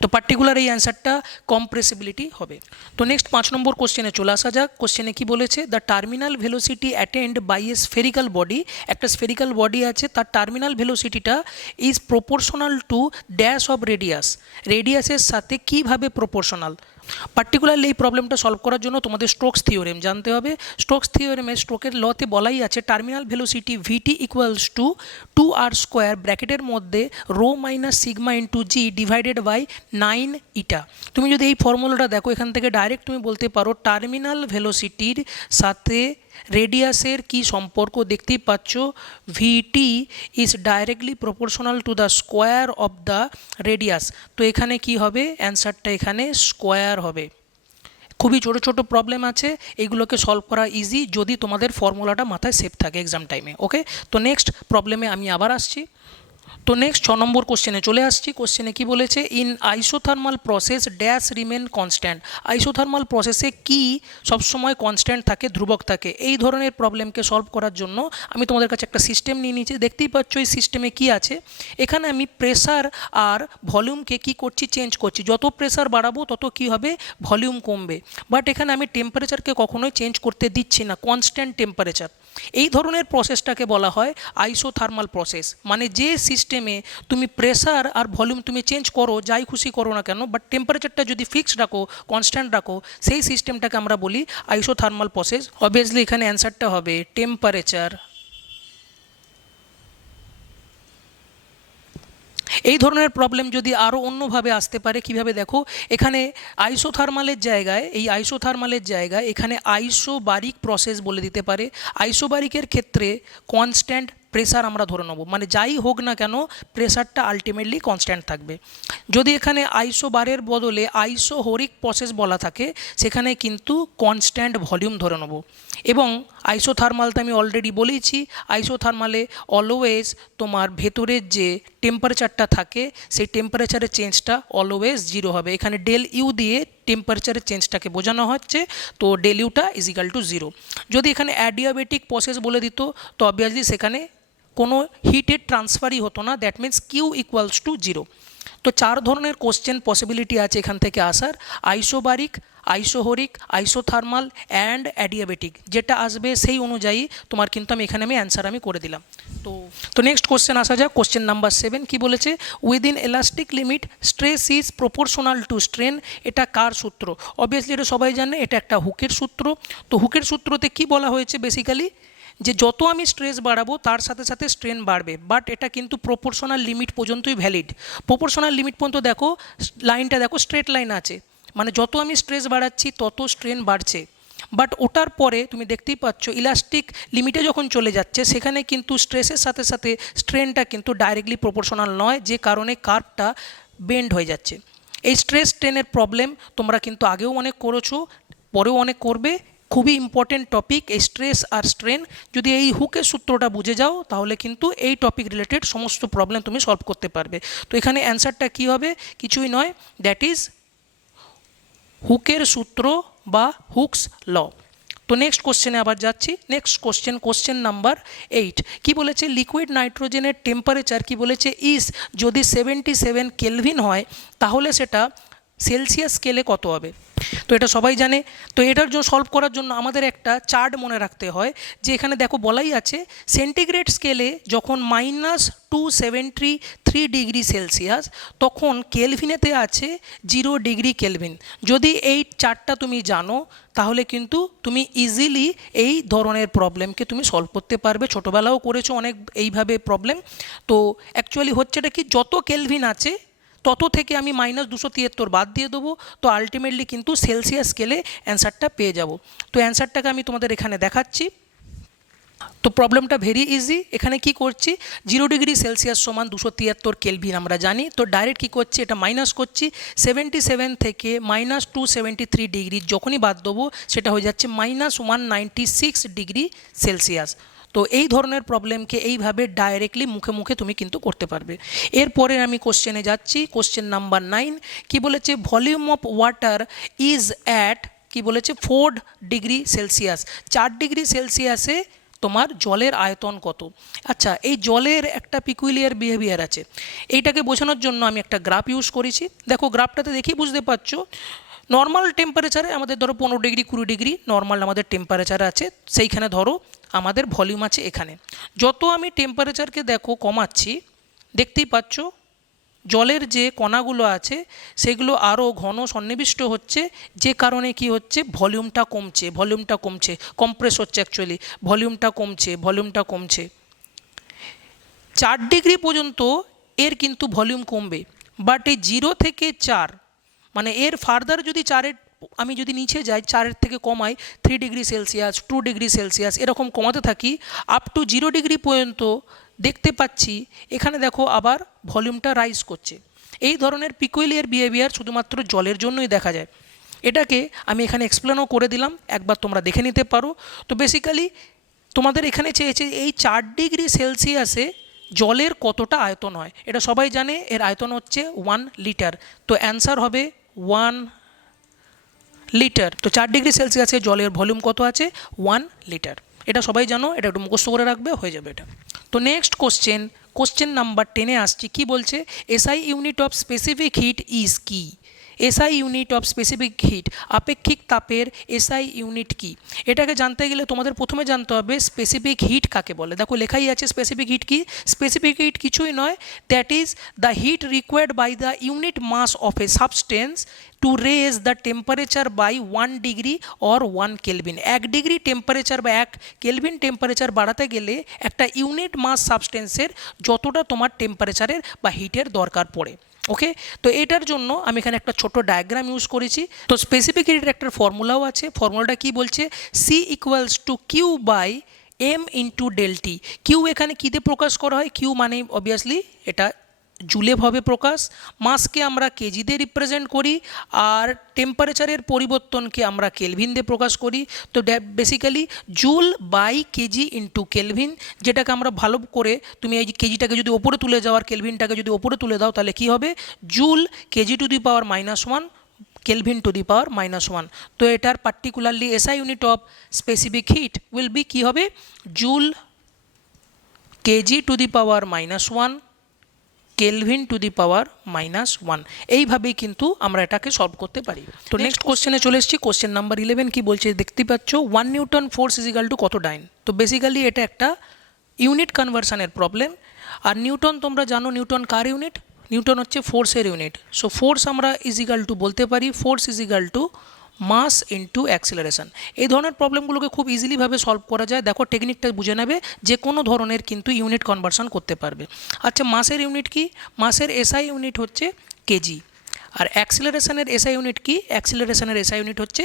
তো তো পার্টিকুলার এই অ্যান্সারটা কম্প্রেসিবিলিটি হবে। তো নেক্সট 5 নম্বর কোশ্চেনে চলে আসা যাক। কোশ্চেনে কি বলেছে, the terminal velocity attend by a spherical body, একটা স্ফেরিক্যাল বডি আছে, তার টার্মিনাল ভেলোসিটিটা is proportional to dash of radius, রেডিয়াসের সাথে কিভাবে প্রপোর্শনাল। পার্টিকুলারলি এই প্রবলেমটা সলভ করার জন্য তোমাদের স্টোকস থিওরেম জানতে হবে। স্টোকস থিওরেমে স্টোকের লতে বলাই আছে terminal velocity VT equals to 2r square ব্র্যাকেটের মধ্যে rho minus sigma into G divided by 9 eta. তুমি যদি এই ফর্মুলাটা দেখো, এখান থেকে ডাইরেক্ট তুমি বলতে পারো টার্মিনাল ভেলোসিটির সাথে রেডিয়াসের কি সম্পর্ক, দেখতেই পাচ্ছ VT is directly proportional to the square of the radius. তো এখানে কি হবে, অ্যান্সারটা এখানে স্কোয়ার হবে। খুবই ছোটো ছোটো প্রবলেম আছে, এইগুলোকে সলভ করা ইজি যদি তোমাদের ফর্মুলাটা মাথায় সেভ থাকে এক্সাম টাইমে। ওকে, তো নেক্সট প্রবলেমে আমি আবার আসছি। তো নেক্সট 6 নম্বর কোশ্চেনে চলে আসছি। কোশ্চেনে কি বলেছে, in isothermal process dash remain constant, isothermal প্রসেসে কি সবসময় কনস্ট্যান্ট থাকে, ধ্রুবক থাকে। এই ধরনের প্রবলেমকে সলভ করার জন্য আমি তোমাদের কাছে একটা সিস্টেম নিয়ে নিয়েছি। দেখতেই পাচ্ছ এই সিস্টেমে কি আছে, এখানে আমি প্রেসার আর ভলিউমকে কি করছি, চেঞ্জ করছি। যত প্রেসার বাড়াবো তত কি হবে, ভলিউম কমবে। বাট এখানে আমি টেম্পারেচারকে কখনোই চেঞ্জ করতে দিচ্ছি না, কনস্ট্যান্ট টেম্পারেচার। এই ধরনের প্রসেসটাকে বলা হয় আইসোথার্মাল প্রসেস। মানে যে সিস্টেমে তুমি প্রেসার আর ভলিউম তুমি চেঞ্জ করো, যাই খুশি করো না কেন, বাট টেম্পারেচারটা যদি ফিক্সড রাখো, কনস্ট্যান্ট রাখো, সেই সিস্টেমটাকে আমরা বলি আইসোথার্মাল প্রসেস। অবভিয়াসলি এখানে অ্যান্সারটা হবে টেম্পারেচার। এই ধরনের প্রবলেম যদি আরও অন্যভাবে আসতে পারে, কিভাবে দেখো, এখানে আইসোথার্মালের জায়গায়, এই আইসোথার্মালের জায়গায় এখানে আইসোবারিক প্রসেস বলে দিতে পারে। আইসোবারিকের ক্ষেত্রে কনস্ট্যান্ট প্রেসার আমরা ধরে নেব, মানে যাই হোক না কেন প্রেসারটা আলটিমেটলি কনস্ট্যান্ট থাকবে। যদি এখানে আইসোবারের বদলে আইসোহরিক প্রসেস বলা থাকে, সেখানে কিন্তু কনস্ট্যান্ট ভলিউম ধরে নেব। এবং আইসোথার্মালটা আমি অলরেডি বলেছি, আইসোথার্মালে অলওয়েজ তোমার ভেতরের যে টেম্পারেচারটা থাকে, সেই টেম্পারেচারের চেঞ্জটা অলওয়েজ জিরো হবে। এখানে ডেল ইউ দিয়ে টেম্পারেচারের চেঞ্জটাকে বোঝানো হচ্ছে, তো ডেল ইউটা ইজ ইকাল টু জিরো। যদি এখানে অ্যাডিয়াবেটিক প্রসেস বলে দিত, তো অবভিয়াসলি সেখানে কোনো হিটের ট্রান্সফারই হতো না, that means Q equals to zero. তো 4 ধরনের কোশ্চেন পসিবিলিটি আছে এখান থেকে আসার, isobaric, isochoric, isothermal and adiabatic. যেটা আসবে সেই অনুযায়ী তোমার কিন্তু এখানে অ্যান্সার আমি করে দিলাম। তো নেক্সট কোশ্চেন আসা যাক। কোশ্চেন নাম্বার 7 কি বলেছে, within elastic limit stress is proportional two strain. এটা কার সূত্র? অবভিয়াসলি এটা সবাই জানে, এটা একটা হুকের সূত্র। তো হুকের সূত্রতে কি বলা হয়েছে, বেসিক্যালি যে যত আমি স্ট্রেস বাড়াবো তার সাথে সাথে স্ট্রেন বাড়বে, বাট এটা কিন্তু প্রপোর্শনাল লিমিট পর্যন্তই ভ্যালিড। প্রপোর্শনাল লিমিট পর্যন্ত দেখো, লাইনটা দেখো স্ট্রেট লাইন আছে, মানে যত আমি স্ট্রেস বাড়াচ্ছি তত স্ট্রেন বাড়ছে। বাট ওটার পরে তুমি দেখতেই পাচ্ছ ইলাস্টিক লিমিটে যখন চলে যাচ্ছে, সেখানে কিন্তু স্ট্রেসের সাথে সাথে স্ট্রেনটা কিন্তু ডাইরেক্টলি প্রপোর্শনাল নয়, যে কারণে কার্ভটা বেন্ড হয়ে যাচ্ছে। এই স্ট্রেস স্ট্রেনের প্রবলেম তোমরা কিন্তু আগেও অনেক করেছো, পরেও অনেক করবে। খুবই ইম্পর্টেন্ট টপিক এই স্ট্রেস আর স্ট্রেন। যদি এই হুকের সূত্রটা বুঝে যাও, তাহলে কিন্তু এই টপিক রিলেটেড সমস্ত প্রবলেম তুমি সলভ করতে পারবে। তো এখানে অ্যান্সারটা কী হবে, কিছুই নয়, দ্যাট ইজ হুকের সূত্র বা হুকস ল। তো নেক্সট কোশ্চেনে আবার যাচ্ছি। নেক্সট কোশ্চেন নাম্বার 8 কি বলেছে, লিকুইড নাইট্রোজেনের টেম্পারেচার কি বলেছে, ইস যদি 77 কেলভিন হয়, তাহলে সেটা সেলসিয়াস স্কেলে কত হবে। তো এটা সবাই জানে। তো এটার জন্য সলভ করার জন্য আমাদের একটা চার্ট মনে রাখতে হয়, যে এখানে দেখো বলাই আছে সেন্টিগ্রেড স্কেলে যখন -273 ডিগ্রি সেলসিয়াস, তখন কেলভিনেতে আছে 0 ডিগ্রি কেলভিন। যদি এই চার্টটা তুমি জানো, তাহলে কিন্তু তুমি ইজিলি এই ধরনের প্রবলেমকে তুমি সলভ করতে পারবে। ছোটোবেলাও করেছো অনেক এইভাবে প্রবলেম। তো অ্যাকচুয়ালি হচ্ছেটা কি, যত কেলভিন আছে তত থেকে আমি -273 বাদ দিয়ে দেবো, তো আলটিমেটলি কিন্তু সেলসিয়াস স্কেলে অ্যান্সারটা পেয়ে যাব। তো অ্যান্সারটাকে আমি তোমাদের এখানে দেখাচ্ছি। তো প্রবলেমটা ভেরি ইজি। এখানে কি করছি, 0 ডিগ্রি সেলসিয়াস সমান 273 কেলভিন আমরা জানি। তো ডাইরেক্ট কি করছি, এটা মাইনাস করছি, 77 থেকে -273 ডিগ্রি যখনই বাদ দেবো, সেটা হয়ে যাচ্ছে -196 ডিগ্রি সেলসিয়াস। তো এই ধরনের প্রবলেমকে এইভাবে ডাইরেক্টলি মুখে মুখে তুমি কিন্তু করতে পারবে। এরপরে আমি কোশ্চেনে যাচ্ছি। কোশ্চেন নাম্বার 9 কি বলেছে, volume of water is at কি বলেছে 4 ডিগ্রি সেলসিয়াস। 4 ডিগ্রি সেলসিয়াসে তোমার জলের আয়তন কত। আচ্ছা, এই জলের একটা পিকুলিয়ার বিহেভিয়ার আছে, এইটাকে বোঝানোর জন্য আমি একটা গ্রাফ ইউজ করেছি। দেখো গ্রাফটাতে দেখেই বুঝতে পারছো, নর্মাল টেম্পারেচারে আমাদের ধরো 15 ডিগ্রি 20 ডিগ্রি নর্মাল আমাদের টেম্পারেচার আছে, সেইখানে ধরো আমাদের ভলিউম আছে এখানে। যত আমি টেম্পারেচারকে দেখো কমাচ্ছি, দেখতেই পাচ্ছ জলের যে কণাগুলো আছে সেগুলো আরও ঘন সন্নিবিষ্ট হচ্ছে, যে কারণে কি হচ্ছে, ভলিউমটা কমছে, কম্প্রেস হচ্ছে, অ্যাকচুয়ালি ভলিউমটা কমছে। 4 ডিগ্রি পর্যন্ত এর কিন্তু ভলিউম কমবে, বাট এই 0 থেকে 4 মানে এর ফার্দার যদি 4-এর আমি যদি নিচে যাই, 4-এর থেকে কমাই 3 ডিগ্রি সেলসিয়াস 2 ডিগ্রি সেলসিয়াস এরকম কমাতে থাকি, আপ টু 0 ডিগ্রি পর্যন্ত দেখতে পাচ্ছি এখানে দেখো আবার ভলিউমটা রাইজ করছে। এই ধরনের পিকুলিয়ার বিহেভিয়ার শুধুমাত্র জলের জন্যই দেখা যায়। এটাকে আমি এখানে এক্সপ্লেনও করে দিলাম, একবার তোমরা দেখে নিতে পারো। তো বেসিক্যালি তোমাদের এখানে চেয়েছে এই 4 ডিগ্রি সেলসিয়াসে জলের কতটা আয়তন হয়। এটা সবাই জানে, এর আয়তন হচ্ছে 1 লিটার। তো অ্যান্সার হবে 1 লিটার। তো 4 ডিগ্রি সেলসিয়াসে জলের ভলিউম কত আছে, 1 লিটার। এটা সবাই জানো, এটা একটু মুখস্থ করে রাখবে, হয়ে যাবে এটা। তো নেক্সট কোশ্চেন নাম্বার 10-এ আসছি। কি বলছে, SI unit of specific heat is কি। SI unit of specific heat, আপেক্ষিক তাপের এসআই ইউনিট কি। এটাকে জানতে গেলে তোমাদের প্রথমে জানতে হবে স্পেসিফিক হিট কাকে বলে। দেখো লেখাই আছে স্পেসিফিক হিট কি। স্পেসিফিক হিট কিছুই নয়, that is the heat required by the unit mass of a substance to raise the temperature by 1 degree or 1 kelvin. 1 degree temperature বা 1 কেলভিন টেম্পারেচার বাড়াতে গেলে একটা ইউনিট মাস সাবস্টেন্সের যতটা তোমার টেম্পারেচারের বা হিটের দরকার পড়ে। ওকে, তো এটার জন্য আমি এখানে একটা ছোট ডায়াগ্রাম ইউজ করেছি। তো স্পেসিফিক হিটের একটা ফর্মুলাও আছে। ফর্মুলাটা কি বলছে, C equals to Q by M into del T. Q এখানে কী দিয়ে প্রকাশ করা হয়, কিউ মানে অবভিয়াসলি এটা জুলে ভাবে প্রকাশ, মাসকে আমরা কেজি দিয়ে রিপ্রেজেন্ট করি, আর টেম্পারেচারের পরিবর্তনকে আমরা কেলভিন দিয়ে প্রকাশ করি। তো basically joule by KG into kelvin, যেটাকে আমরা ভালো করে তুমি এই কেজিটাকে যদি ওপরে তুলে যাও আর কেলভিনটাকে যদি ওপরে তুলে দাও, তাহলে কি হবে, joule KG to the power -1 kelvin to the power -1। তো এটার particularly SI unit of specific heat will be কি হবে, joule KG to the power -1 kelvin to the power -1। এইভাবেই কিন্তু আমরা এটাকে সলভ করতে পারি। তো নেক্সট কোশ্চেনে চলে এসেছি। কোশ্চেন নাম্বার 11 কি বলছে, দেখতে পাচ্ছ 1 newton force is equal to কত ডাইন। তো বেসিক্যালি এটা একটা ইউনিট কনভার্সনের প্রবলেম। আর নিউটন তোমরা জানো, নিউটন কার ইউনিট, নিউটন হচ্ছে ফোর্সের ইউনিট। সো ফোর্স আমরা ইজ ইকাল টু বলতে পারি, force is equal to mass into acceleration. এই ধরনের প্রবলেমগুলোকে খুব ইজিলিভাবে সলভ করা যায়। দেখো টেকনিকটা বুঝে নেবে, যে কোনো ধরনের কিন্তু ইউনিট কনভার্সন করতে পারবে। আচ্ছা, মাসের ইউনিট কি, মাসের এসআই ইউনিট হচ্ছে কেজি। আর অ্যাক্সিলারেশনের এসআই ইউনিট কি, অ্যাক্সিলারেশনের এসআই ইউনিট হচ্ছে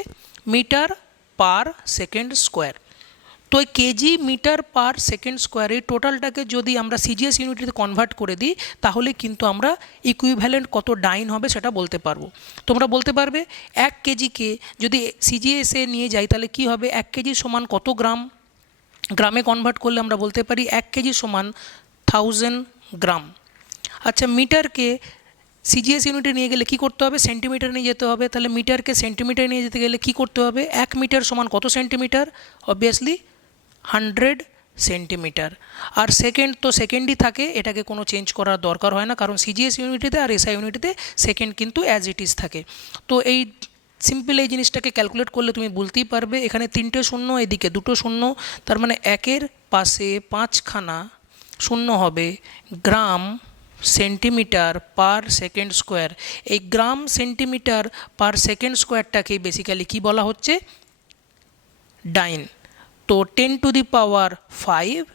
মিটার পার সেকেন্ড স্কোয়ার। তো এই কেজি মিটার পার সেকেন্ড স্কোয়ারে টোটালটাকে যদি আমরা সিজিএস ইউনিটিতে কনভার্ট করে দিই, তাহলে কিন্তু আমরা ইকুইভ্যালেন্ট কত ডাইন হবে সেটা বলতে পারবো। তোমরা বলতে পারবে 1 কেজিকে যদি সিজিএসে নিয়ে যাই তাহলে কি হবে, 1 কেজি সমান কত গ্রাম, গ্রামে কনভার্ট করলে আমরা বলতে পারি 1 কেজি সমান 1000 গ্রাম। আচ্ছা, মিটারকে সিজিএস ইউনিটে নিয়ে গেলে কি করতে হবে, সেন্টিমিটার নিয়ে যেতে হবে। তাহলে মিটারকে সেন্টিমিটার নিয়ে যেতে গেলে কি করতে হবে, 1 মিটার সমান কত সেন্টিমিটার, অবভিয়াসলি 100 সেন্টিমিটার। আর সেকেন্ড তো সেকেন্ডই থাকে, এটাকে কোনো চেঞ্জ করার দরকার হয় না, কারণ সিজিএস ইউনিটিতে আর এসআই ইউনিটিতে সেকেন্ড কিন্তু অ্যাজ ইট ইজ থাকে। তো এই সিম্পল এই জিনিসটাকে ক্যালকুলেট করলে তুমি বলতেই পারবে, এখানে 3টে শূন্য, এদিকে 2টো শূন্য, তার মানে 1-এর পাশে 5খানা শূন্য হবে gram centimetre per second square. এই গ্রাম সেন্টিমিটার পার সেকেন্ড স্কোয়ারটাকে বেসিক্যালি কি বলা হচ্ছে, ডাইন। তো 10 টু দি পাওয়ার 5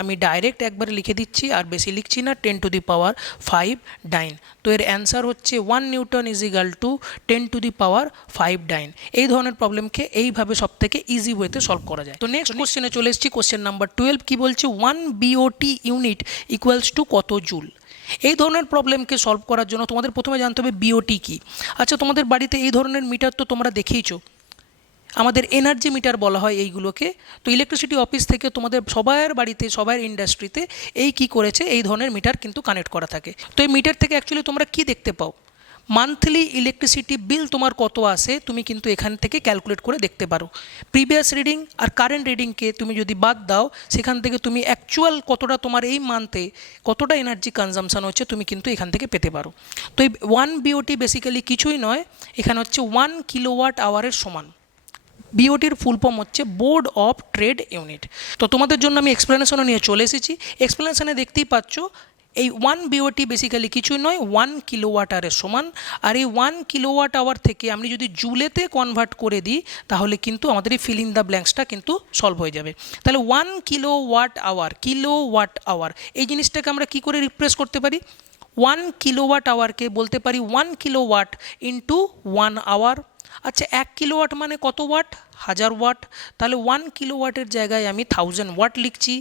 আমি ডাইরেক্ট একবারে লিখে দিচ্ছি, আর বেশি লিখছি না, 10 টু দি পাওয়ার 5 ডাইন। তো এর অ্যান্সার হচ্ছে 1 newton is equal to 10 to the power 5 dyne. এই ধরনের প্রবলেমকে এইভাবে সব থেকে ইজি ওয়েতে সলভ করা যায়। তো নেক্সট কোশ্চেনে চলে এসেছি। কোশ্চেন নাম্বার 12 কি বলছে, 1 বিওটি ইউনিট ইকুয়ালস টু কত জুল। এই ধরনের প্রবলেমকে সলভ করার জন্য তোমাদের প্রথমে জানতে হবে বিওটি কি। আচ্ছা, তোমাদের বাড়িতে এই ধরনের মিটার তো তোমরা দেখেইছো, আমাদের এনার্জি মিটার বলা হয় এইগুলোকে। তো ইলেকট্রিসিটি অফিস থেকে তোমাদের সবার বাড়িতে, সবার ইন্ডাস্ট্রিতে এই কি করেছে, এই ধরনের মিটার কিন্তু কানেক্ট করা থাকে। তো এই মিটার থেকে অ্যাকচুয়ালি তোমরা কি দেখতে পাও, মান্থলি ইলেকট্রিসিটি বিল তোমার কত আসে তুমি কিন্তু এখান থেকে ক্যালকুলেট করে দেখতে পারো। প্রিভিয়াস রিডিং আর কারেন্ট রিডিংকে তুমি যদি বাদ দাও সেখান থেকে তুমি অ্যাকচুয়াল কতটা তোমার এই মান্থে কতটা এনার্জি কনজামশন হচ্ছে তুমি কিন্তু এখান থেকে পেতে পারো। তো এই 1 BOT বেসিক্যালি কিছুই নয়, এখানে হচ্ছে 1 kWh সমান। বিওটির ফুল ফর্ম হচ্ছে বোর্ড অফ ট্রেড ইউনিট। তো তোমাদের জন্য আমি এক্সপ্লেনেশনও নিয়ে চলে এসেছি। এক্সপ্লেনেশনে দেখতেই পাচ্ছ এই 1 BOT বেসিক্যালি কিছুই নয়, 1 kWh সমান। আর এই 1 kWh থেকে আমি যদি জুলেতে কনভার্ট করে দিই তাহলে কিন্তু আমাদের এই ফিল ইন দ্য ব্ল্যাঙ্কসটা কিন্তু সলভ হয়ে যাবে। তাহলে 1 kWh এই জিনিসটাকে আমরা কি করে রিপ্রেস করতে পারি? 1 kWh বলতে পারি 1 কিলোওয়াট ইন্টু 1 আওয়ার। আচ্ছা 1 কিলোওয়াট মানে কত ওয়াট? 1000 ওয়াট। তাহলে 1 কিলোওয়াটের জায়গায় আমি 1000 ওয়াট লিখছি।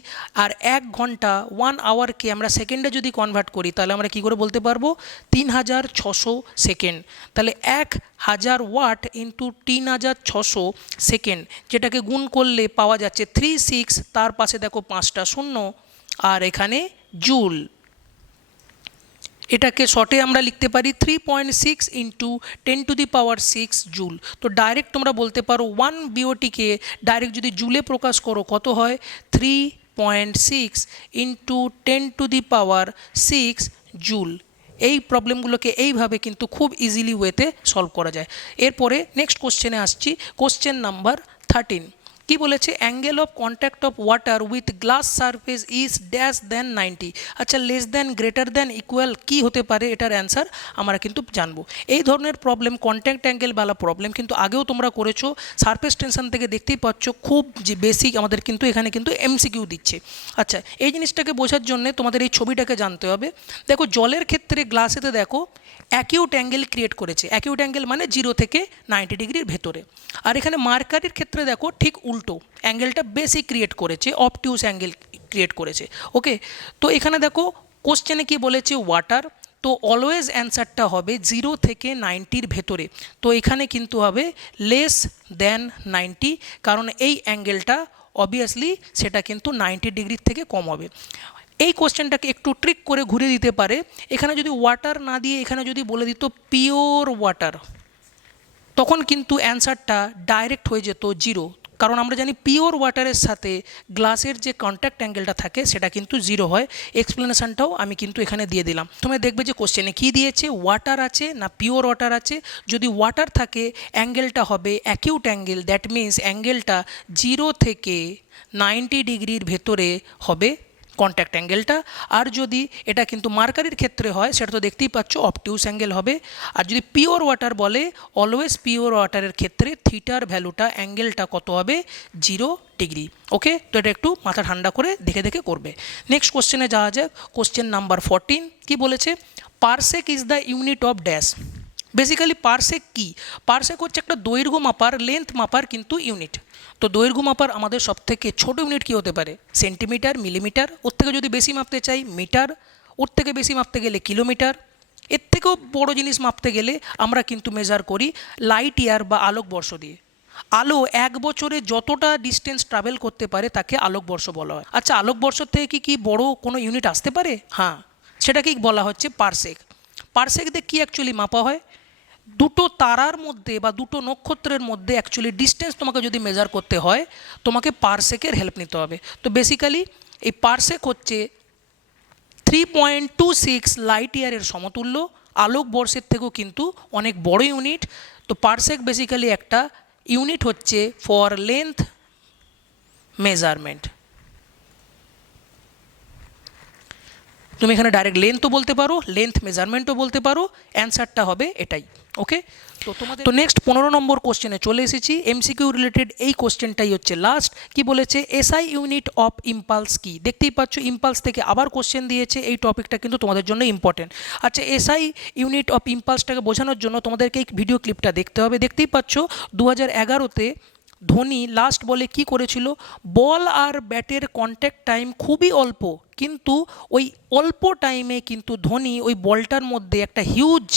আর 1 ঘন্টা 1 আওয়ারকে আমরা সেকেন্ডে যদি কনভার্ট করি তাহলে আমরা কি করে বলতে পারবো? 3600 সেকেন্ড। তাহলে 1000 ওয়াট ইন্টু 3600 সেকেন্ড, যেটাকে গুণ করলে পাওয়া যাচ্ছে 36, তার পাশে দেখো 5টা শূন্য, আর এখানে জুল। এটাকে শর্টে আমরা লিখতে পারি 3.6 ইন্টু 10⁶ জুল। তো ডাইরেক্ট তোমরা বলতে পারো 1 BOTকে ডাইরেক্ট যদি জুলে প্রকাশ করো কত হয়? 3.6 ইন্টু 10⁶ জুল। এই প্রবলেমগুলোকে এইভাবে কিন্তু খুব ইজিলি ওয়েতে সলভ করা যায়। এরপরে নেক্সট কোশ্চেনে আসছি, কোশ্চেন নাম্বার 13। কি বলেছে? Angle of contact of water with glass surface is dash than 90। আচ্ছা less than, greater than, equal কি হতে পারে? এটার অ্যান্সার আমরা কিন্তু জানবো। এই ধরনের প্রবলেম, কন্ট্যাক্ট অ্যাঙ্গেল বালা প্রবলেম কিন্তু আগেও তোমরা করেছো। সারফেস টেনশন থেকে দেখতেই পাচ্ছ খুব যে বেসিক আমাদের কিন্তু এখানে কিন্তু MCQ দিচ্ছে। আচ্ছা এই জিনিসটাকে বোঝার জন্য তোমাদের এই ছবিটাকে জানতে হবে। দেখো জলের ক্ষেত্রে গ্লাসেতে দেখো অ্যাকিউট অ্যাঙ্গেল ক্রিয়েট করেছে। অ্যাকিউট অ্যাঙ্গেল মানে 0 থেকে 90 ডিগ্রির ভেতরে। আর এখানে মার্কারির ক্ষেত্রে দেখো ঠিক উল্টো, অ্যাঙ্গেলটা বেশি ক্রিয়েট করেছে, অবটিউস অ্যাঙ্গেল ক্রিয়েট করেছে। ওকে, তো এখানে দেখো কোশ্চেনে কি বলেছে? ওয়াটার। তো অলওয়েজ অ্যান্সারটা হবে 0 থেকে 90-র ভেতরে। তো এখানে কিন্তু হবে লেস দেন 90, কারণ এই অ্যাঙ্গেলটা অবভিয়াসলি সেটা কিন্তু 90 ডিগ্রির থেকে কম হবে। এই কোশ্চেনটাকে একটু ট্রিক করে ঘুরে দিতে পারে। এখানে যদি ওয়াটার না দিয়ে এখানে যদি বলে দিত পিওর ওয়াটার, তখন কিন্তু অ্যান্সারটা ডাইরেক্ট হয়ে যেত 0, কারণ আমরা জানি পিওর ওয়াটারের সাথে গ্লাসের যে কন্ট্যাক্ট অ্যাঙ্গেলটা থাকে সেটা কিন্তু 0 হয়। এক্সপ্লেনেশনটাও আমি কিন্তু এখানে দিয়ে দিলাম। তোমরা দেখবে যে কোশ্চেনে কী দিয়েছে, ওয়াটার আছে না পিওর ওয়াটার আছে। যদি ওয়াটার থাকে অ্যাঙ্গেলটা হবে অ্যাকিউট অ্যাঙ্গেল, দ্যাট মিন্স অ্যাঙ্গেলটা 0 থেকে 90 ডিগ্রির ভেতরে হবে কন্ট্যাক্ট অ্যাঙ্গেলটা। আর যদি এটা কিন্তু মার্কারির ক্ষেত্রে হয় সেটা তো দেখতেই পাচ্ছ অবটিউস অ্যাঙ্গেল হবে। আর যদি পিওর ওয়াটার বলে, অলওয়েজ পিওর ওয়াটারের ক্ষেত্রে থিটার ভ্যালুটা, অ্যাঙ্গেলটা কত হবে? 0 ডিগ্রি। ওকে, তো এটা একটু মাথা ঠান্ডা করে দেখে দেখে করবে। নেক্সট কোশ্চেনে যাওয়া যাক, কোশ্চেন নাম্বার 14। কি বলেছে? Parsec is the unit of dash. Basically parsec কি? পারসেক হচ্ছে একটা দৈর্ঘ্য মাপার, লেন্থ মাপার কিন্তু ইউনিট। তো দৈর্ঘ্য মাপার আমাদের সবথেকে ছোট ইউনিট কী হতে পারে? Centimetre, millimetre. ওর থেকে যদি বেশি মাপতে চাই মিটার, ওর থেকে বেশি মাপতে গেলে কিলোমিটার, এর থেকেও বড় জিনিস মাপতে গেলে আমরা কিন্তু মেজার করি লাইট ইয়ার বা আলোকবর্ষ দিয়ে। আলো 1 বছরে যতটা ডিস্টেন্স ট্রাভেল করতে পারে তাকে আলোকবর্ষ বলা হয়। আচ্ছা আলোকবর্ষ থেকে কি বড় কোনো ইউনিট আসতে পারে? হ্যাঁ, সেটাকেই বলা হচ্ছে পারসেক। পারসেক দিয়ে কী অ্যাকচুয়ালি মাপা হয়? দুটো তারার মধ্যে বা দুটো নক্ষত্রের মধ্যে অ্যাকচুয়ালি ডিস্টেন্স তোমাকে যদি মেজার করতে হয় তোমাকে পারসেকের হেল্প নিতে হবে। তো বেসিক্যালি এই পারসেক হচ্ছে 3.26 লাইট ইয়ারের সমতুল্য। আলোকবর্ষের থেকেও কিন্তু অনেক বড় ইউনিট। তো পারসেক বেসিক্যালি একটা ইউনিট হচ্ছে ফর লেন্থ মেজারমেন্ট। তুমি এখানে ডাইরেক্ট লেন্থও বলতে পারো, লেন্থ মেজারমেন্টও বলতে পারো, অ্যান্সারটা হবে এটাই। ওকে, তো নেক্সট 15 নম্বর কোশ্চেনে চলে এসেছি। MCQ রিলেটেড এই কোশ্চেনটাই হচ্ছে লাস্ট। কি বলেছে? SI ইউনিট অফ ইম্পালস কি? দেখতেই পাচ্ছ ইম্পালস থেকে আবার কোশ্চেন দিয়েছে। এই টপিকটা কিন্তু তোমাদের জন্য ইম্পর্টেন্ট। আচ্ছা SI ইউনিট অফ ইম্পালসটাকে বোঝানোর জন্য তোমাদেরকে এই ভিডিও ক্লিপটা দেখতে হবে। দেখতেই পাচ্ছ 2011-তে ধোনি লাস্ট বলে কি করেছিল? বল আর ব্যাটের কন্ট্যাক্ট টাইম খুবই অল্প, কিন্তু ওই অল্প টাইমে কিন্তু ধোনি ওই বলটার মধ্যে একটা হিউজ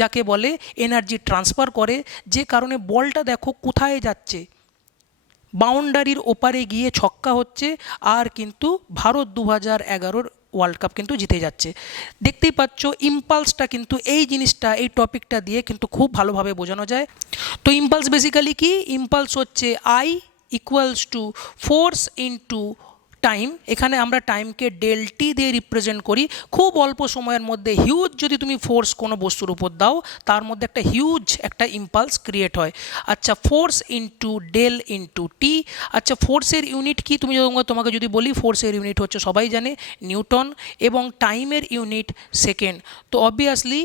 যাকে বলে এনার্জি ট্রান্সফার করে, যে কারণে বলটা দেখো কোথায় যাচ্ছে, বাউন্ডারির ওপারে গিয়ে ছক্কা হচ্ছে। আর কিন্তু ভারত 2011-র ওয়ার্ল্ড কাপ কিন্তু জিতে যাচ্ছে। দেখতেই পাচ্ছ ইম্পালসটা কিন্তু এই জিনিসটা, এই টপিকটা দিয়ে কিন্তু খুব ভালোভাবে বোঝানো যায়। তো ইম্পালস বেসিক্যালি কি? ইম্পালস হচ্ছে I equals to force into time. এখানে আমরা টাইমকে ডেলটি দিয়ে রিপ্রেজেন্ট করি। খুব অল্প সময়ের মধ্যে হিউজ যদি তুমি ফোর্স কোনো বস্তুর উপর দাও, তার মধ্যে একটা হিউজ একটা ইম্পালস ক্রিয়েট হয়। আচ্ছা, force into del into T. আচ্ছা, ফোর্সের ইউনিট কি? তোমাকে যদি বলি ফোর্সের ইউনিট হচ্ছে সবাই জানে নিউটন, এবং টাইমের ইউনিট সেকেন্ড। তো অবভিয়াসলি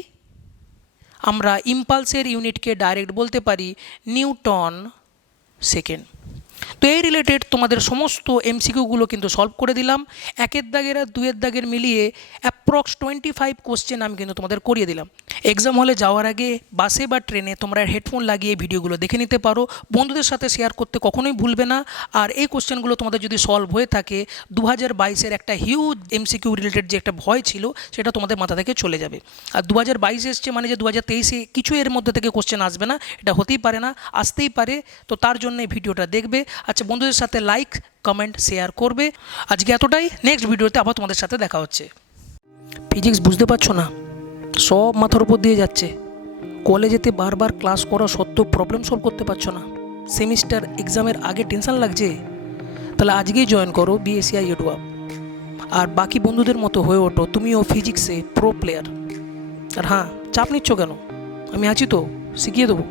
আমরা ইম্পালসের ইউনিটকে ডাইরেক্ট বলতে পারি নিউটন সেকেন্ড। তো এই রিলেটেড তোমাদের সমস্ত এমসিকিউগুলো কিন্তু সলভ করে দিলাম। একের দাগের আর দুয়ের দাগের মিলিয়ে অ্যাপ্রক্স 25 কোশ্চেন আমি কিন্তু তোমাদের করিয়ে দিলাম। এক্সাম হলে যাওয়ার আগে বাসে বা ট্রেনে তোমরা হেডফোন লাগিয়ে ভিডিওগুলো দেখে নিতে পারো। বন্ধুদের সাথে শেয়ার করতে কখনোই ভুলবে না। আর এই কোশ্চেনগুলো তোমাদের যদি সলভ হয়ে থাকে, 2022-এর একটা হিউজ এমসিকিউ রিলেটেড যে একটা ভয় ছিল সেটা তোমাদের মাথা থেকে চলে যাবে। আর 2022 এসছে মানে যে 2023-এ কিছু এর মধ্যে থেকে কোশ্চেন আসবে না, এটা হতেই পারে না, আসতেই পারে। তো তার জন্য এই ভিডিওটা দেখবে। আচ্ছা, বন্ধুদের সাথে লাইক কমেন্ট শেয়ার করবে। আজকে এতটাই, নেক্সট ভিডিওতে আবার তোমাদের সাথে দেখা হচ্ছে। ফিজিক্স বুঝতে পারছো না, সব মাথার উপর দিয়ে যাচ্ছে। কলেজেতে বারবার ক্লাস করা সত্ত্বেও প্রবলেম সলভ করতে পারছো না। সেমিস্টার এক্সামের আগে টেনশন লাগছে? তাহলে আজকেই জয়েন করো বিএসসিআই ইউটিউব। আর বাকি বন্ধুদের মতো হয়ে ওঠো তুমিও ফিজিক্সে প্রো প্লেয়ার। আর হ্যাঁ, চাপ নিচ্ছ কেন? আমি আছি তো, শিখিয়ে দেবো।